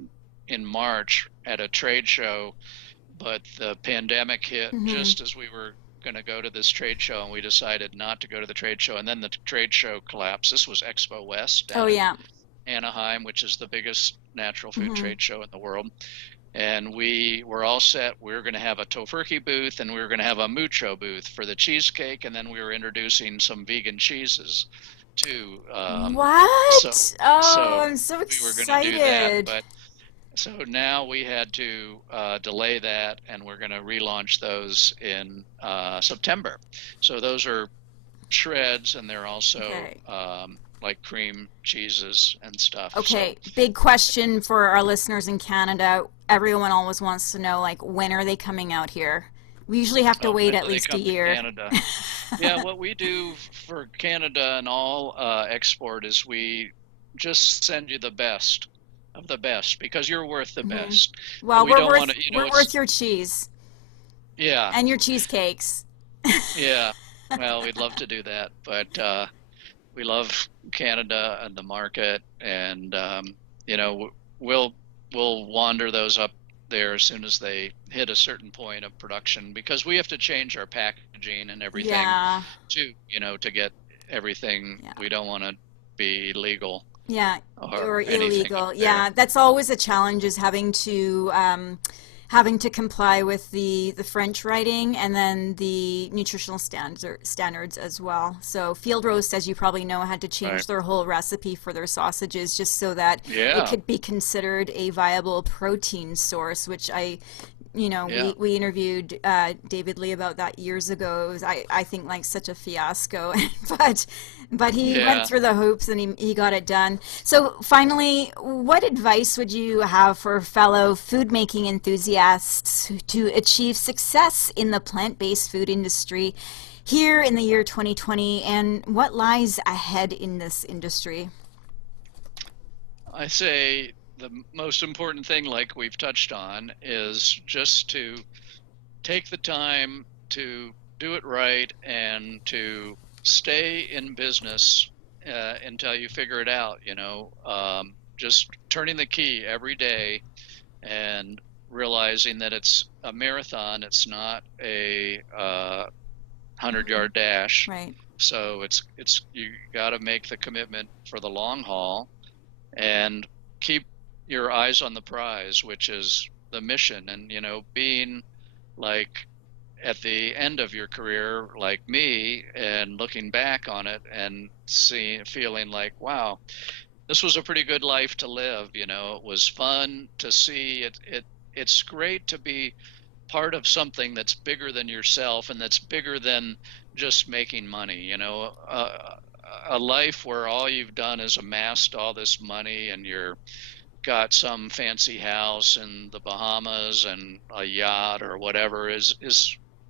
in March at a trade show, but the pandemic hit Mhm. just as we were going to go to this trade show, and we decided not to go to the trade show. And then the trade show collapsed. This was Expo West Oh down in yeah. Anaheim, which is the biggest natural food Mhm. trade show in the world. And we were all set. We were going to have a Tofurky booth, and we were going to have a Mucho booth for the cheesecake, and then we were introducing some vegan cheeses too. So, What? Oh, so I'm so we were going to do that, excited. but so now we had to delay that, and we're going to relaunch those in September. So those are shreds, and they're also Okay. like cream cheeses and stuff. So, Okay, big question for our listeners in Canada. Everyone always wants to know, like, when are they coming out here? We usually have to oh, wait when at do they least a come to year. Canada? Yeah, what we do for Canada and all export is we just send you the best of the best because you're worth the Hmm. best. And Well, we don't want to, we're worth your cheese yeah, and your cheesecakes. yeah. Well, we'd love to do that, but we love Canada and the market, and we'll wander those up there as soon as they hit a certain point of production because we have to change our packaging and everything Yeah, to get everything. yeah. We don't want to be legal Yeah, or or anything up illegal. there. Yeah, that's always a challenge is having to having to comply with the French writing and then the nutritional standards as well. So Field Roast, as you probably know, had to Right. change their whole recipe for their sausages just so that it Yeah. could be considered a viable protein source, which Yeah. we interviewed David Lee about that years ago. It was, I think, like such a fiasco, but he went Yeah. through the hoops and he got it done. So finally, what advice would you have for fellow food making enthusiasts to achieve success in the plant-based food industry here in the year 2020, and what lies ahead in this industry? I say the most important thing, like we've touched on, is just to take the time to do it right and to stay in business until you figure it out. Just turning the key every day and realizing that it's a marathon. It's not a 100-yard dash. Right. So it's you got to make the commitment for the long haul and keep your eyes on the prize, which is the mission. And being like at the end of your career, like me, and looking back on it and feeling like, wow, this was a pretty good life to live. It was fun to see it. It's great to be part of something that's bigger than yourself and that's bigger than just making money. A life where all you've done is amassed all this money and you're got some fancy house in the Bahamas and a yacht or whatever is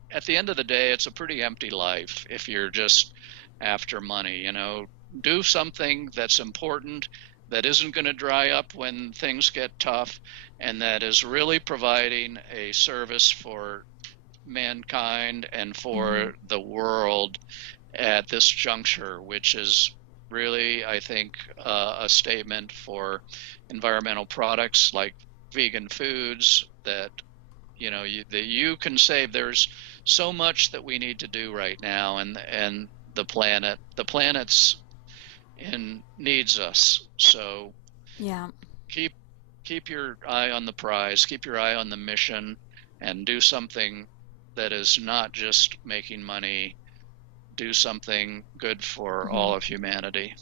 at the end of the day, it's a pretty empty life if you're just after money. Do something that's important, that isn't going to dry up when things get tough, and that is really providing a service for mankind and Mm-hmm. for the world at this juncture, which is really, I think, a statement for environmental products like vegan foods that that you can save. There's so much that we need to do right now, and the planet's in needs us. So Yeah. keep keep your eye on the prize, keep your eye on the mission, and do something that is not just making money. Do something good for Mm-hmm. all of humanity.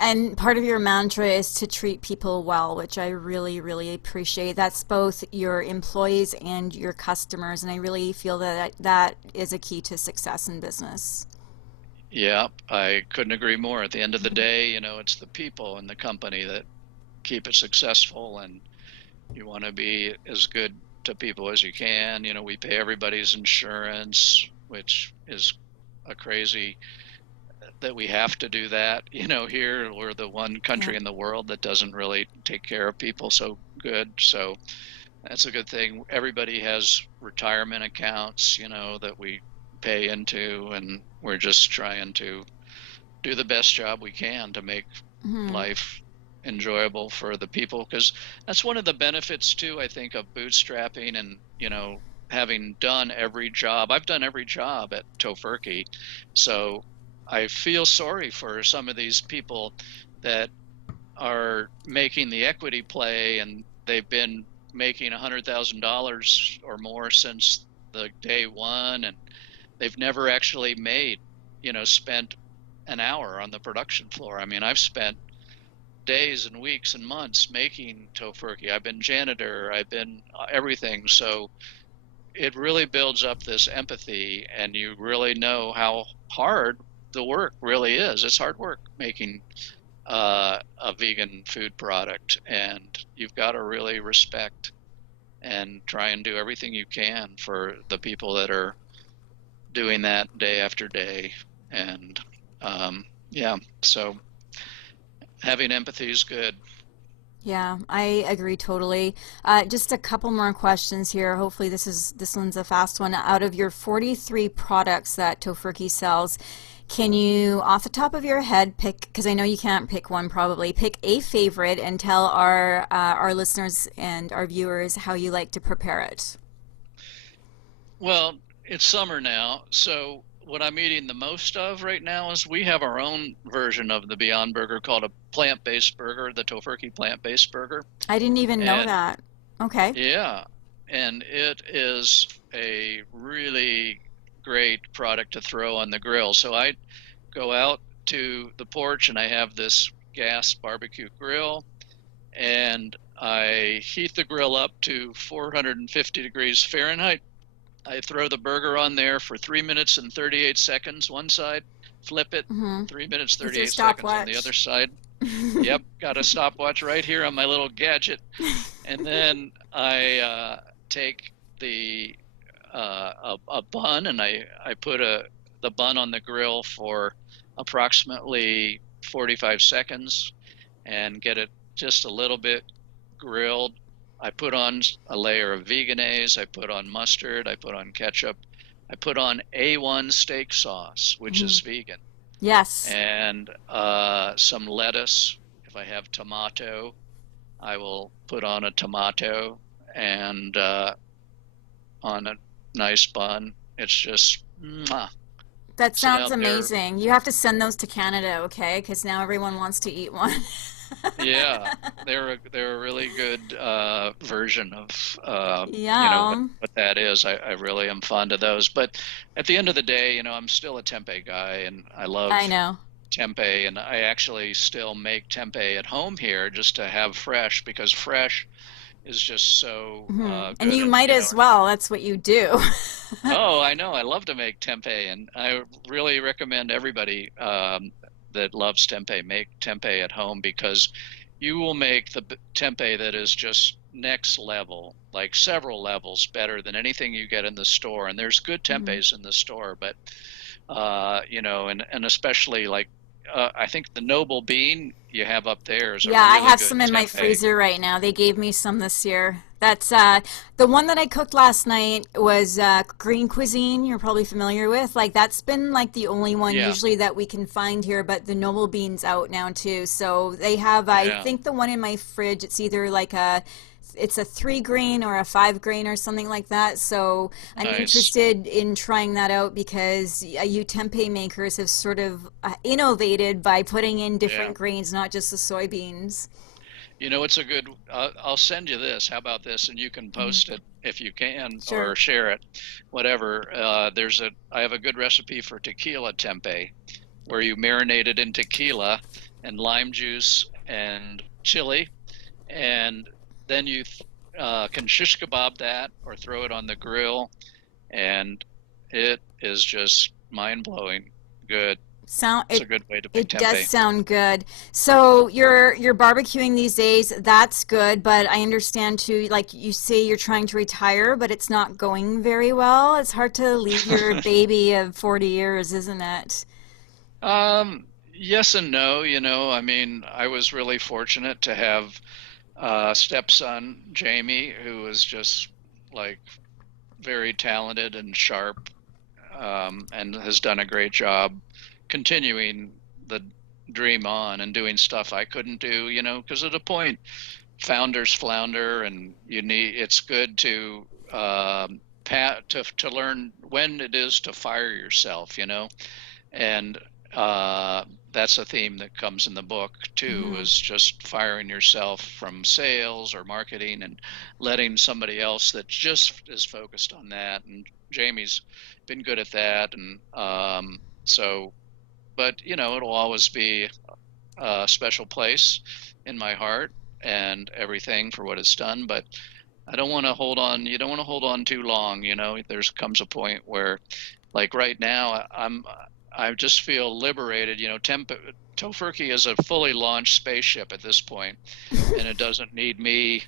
And part of your mantra is to treat people well, which I really, really appreciate. That's both your employees and your customers, and I really feel that that is a key to success in business. Yeah, I couldn't agree more. At the end of the day, it's the people in the company that keep it successful, and you want to be as good to people as you can. We pay everybody's insurance, which is a crazy that we have to do that. Here we're the one Yeah. country in the world that doesn't really take care of people so good. So that's a good thing. Everybody has retirement accounts, that we pay into, and we're just trying to do the best job we can to make Mm-hmm. life enjoyable for the people, because that's one of the benefits too, I think, of bootstrapping and having done every job. I've done every job at Tofurky, so I feel sorry for some of these people that are making the equity play and they've been making $100,000 or more since the day one, and they've never actually spent an hour on the production floor. I mean, I've spent days and weeks and months making Tofurky. I've been janitor, I've been everything. So it really builds up this empathy, and you really know how hard the work really is. It's hard work making a vegan food product, and you've got to really respect and try and do everything you can for the people that are doing that day after day. And yeah, so having empathy is good. Yeah, I agree totally. Just a couple more questions here. Hopefully, this one's a fast one. Out of your 43 products that Tofurky sells, can you, off the top of your head, pick? Because I know you can't pick one, probably pick a favorite and tell our listeners and our viewers how you like to prepare it. Well, it's summer now, so what I'm eating the most of right now is we have our own version of the Beyond Burger called a plant-based burger, the Tofurky plant-based burger. I didn't even know And that. Okay. yeah, and it is a really great product to throw on the grill. So I go out to the porch and I have this gas barbecue grill, and I heat the grill up to 450 degrees Fahrenheit. I throw the burger on there for 3 minutes and 38 seconds one side, flip it, Mm-hmm. 3 minutes, With your 38 seconds on the other stopwatch. side. Yep, got a stopwatch right here on my little gadget. And then I take the a bun, and I put the bun on the grill for approximately 45 seconds and get it just a little bit grilled. I put on a layer of veganese, I put on mustard, I put on ketchup, I put on A1 steak sauce, which Mm-hmm. is vegan, Yes. and some lettuce. If I have tomato, I will put on a tomato, and on a nice bun. It's just mwah. That Sit sounds out there. amazing. You have to send those to Canada, okay? Because now everyone wants to eat one. Yeah, they're a really good version of Yeah, what that is. I really am fond of those. But at the end of the day, I'm still a tempeh guy, and I I love know. tempeh, and I actually still make tempeh at home here just to have fresh, because fresh is just so And good. you And might as well. That's what you do. oh, I know, I love to make tempeh, and I really recommend everybody that loves tempeh make tempeh at home, because you will make the tempeh that is just next level, like several levels better than anything you get in the store. And there's good Mhm. tempehs in the store, but and especially like I think the noble bean you have up there is a Yeah, I really have good some in my tempeh. freezer right now. They gave me some this year. That's the one that I cooked last night was green cuisine. You're probably familiar with. Like that's been like the only one Yeah, usually that we can find here, but the noble bean's out now too. So they have I yeah, think the one in my fridge, it's either like a 3 grain or a 5 grain or something like that. So I'm nice. interested in trying that out because you tempeh makers have sort of innovated by putting in Yeah. different grains, not just the soybeans. It's a good. I'll send you this. How about this? And you can Mhm. post it if you can, Sure. or share it, whatever. I have a good recipe for tequila tempeh, where you marinate it in tequila and lime juice and chili, and then you can shish kebab that or throw it on the grill, and it is just mind blowing good. Sound It's it a good way to make it does tempeh. sound good. So you're barbecuing these days. That's good, but I understand too, like you say you're trying to retire, but it's not going very well. It's hard to leave your baby of 40 years, isn't it? Yes and no. I mean, I was really fortunate to have stepson Jamie, who was just like very talented and sharp, and has done a great job continuing the dream on and doing stuff I couldn't do. Because at a point, founders flounder, and it's good to to learn when it is to fire yourself. And that's a theme that comes in the book too, Hmm. is just firing yourself from sales or marketing and letting somebody else that just is focused on that. And Jamie's been good at that. And so, but it'll always be a special place in my heart and everything for what it's done. But I don't want to hold on. You don't want to hold on too long. There's comes a point where, like right now, I just feel liberated. Tofurky is a fully launched spaceship at this point, and it doesn't need me,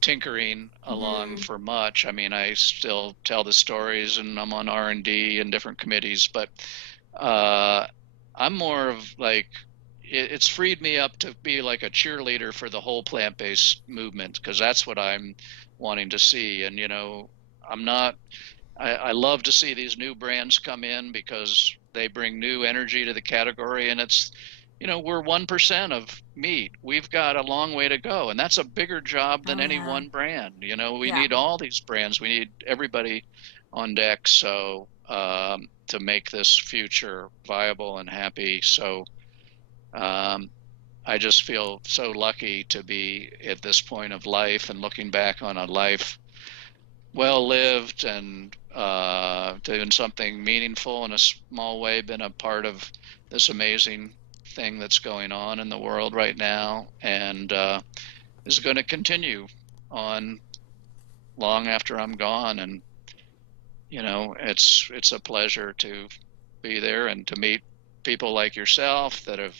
tinkering along Hmm. for much. I mean, I still tell the stories, and I'm on R&D and different committees, but uh, I'm more of like it's freed me up to be like a cheerleader for the whole plant-based movement, because that's what I'm wanting to see. And I'm not I love to see these new brands come in, because they bring new energy to the category. And we're 1% of meat. We've got a long way to go, and that's a bigger job than Oh any yeah. one brand. We Yeah. need all these brands. We need everybody on deck, so to make this future viable and happy. So um, I just feel so lucky to be at this point of life and looking back on a life well lived and doing something meaningful in a small way, been a part of this amazing thing that's going on in the world right now, and is going to continue on long after I'm gone. And it's a pleasure to be there and to meet people like yourself that have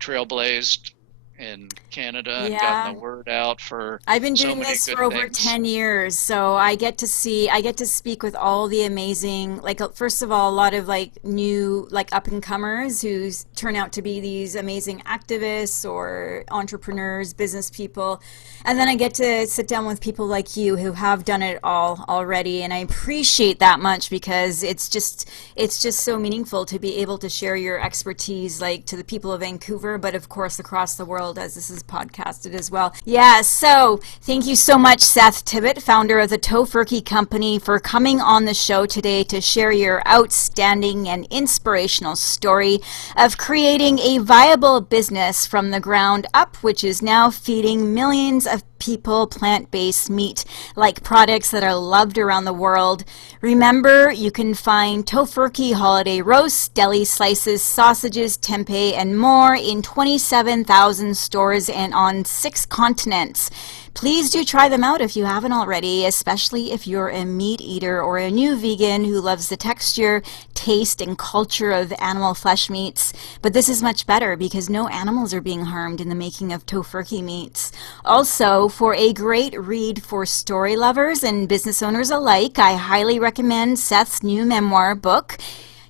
trailblazed in Canada and gotten the Yeah. word out for I've been so doing many this good for over things. 10 years, so I get to speak with all the amazing, like, first of all, a lot of like new, like up and comers who turn out to be these amazing activists or entrepreneurs, business people. And then I get to sit down with people like you who have done it all already. And I appreciate that much because it's just so meaningful to be able to share your expertise, like to the people of Vancouver, but of course across the world as this is podcasted as well. Yeah, so thank you so much, Seth Tibbott, founder of the Tofurky Company, for coming on the show today to share your outstanding and inspirational story of creating a viable business from the ground up, which is now feeding millions of people plant-based meat like products that are loved around the world. Remember, you can find Tofurky holiday roasts, deli slices, sausages, tempeh, and more in 27,000 stores and on 6 continents. Please do try them out if you haven't already, especially if you're a meat eater or a new vegan who loves the texture, taste, and culture of animal flesh meats. But this is much better because no animals are being harmed in the making of Tofurky meats. Also, for a great read for story lovers and business owners alike, I highly recommend Seth's new memoir book,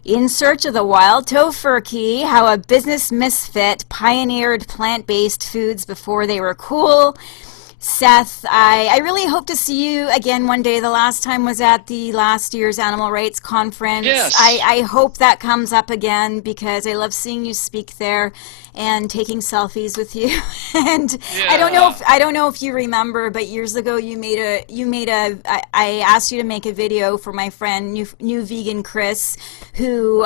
In Search of the Wild Tofurky: How a Business Misfit Pioneered Plant-Based Foods Before They Were Cool. Seth, I really hope to see you again one day. The last time was at the last year's Animal Rights Conference. Yes. I hope that comes up again because I love seeing you speak there and taking selfies with you. And Yeah. I don't know if you remember, but years ago you made a I asked you to make a video for my friend new vegan Chris, who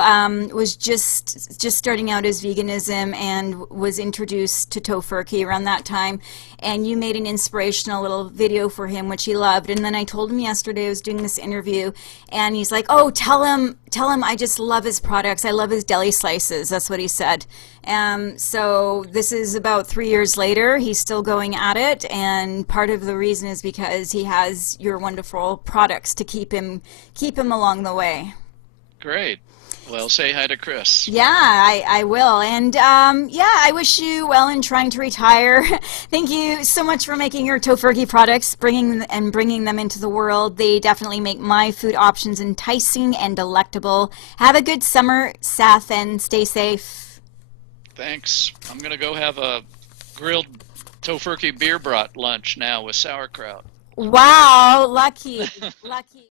was just starting out his veganism and was introduced to Tofurky around that time, and you made an inspirational little video for him which he loved. And then I told him yesterday I was doing this interview, and he's like, oh, tell him I just love his products, I love his deli slices. That's what he said. So this is about 3 years later, he's still going at it, and part of the reason is because he has your wonderful products to keep him along the way. Great. Well, say hi to Chris. Yeah, I will. And yeah, I wish you well in trying to retire. Thank you so much for making your Tofurky products, bringing them into the world. They definitely make my food options enticing and delectable. Have a good summer, Seth, and stay safe. Thanks. I'm going to go have a grilled Tofurky beer brat lunch now with sauerkraut. Wow, lucky, lucky.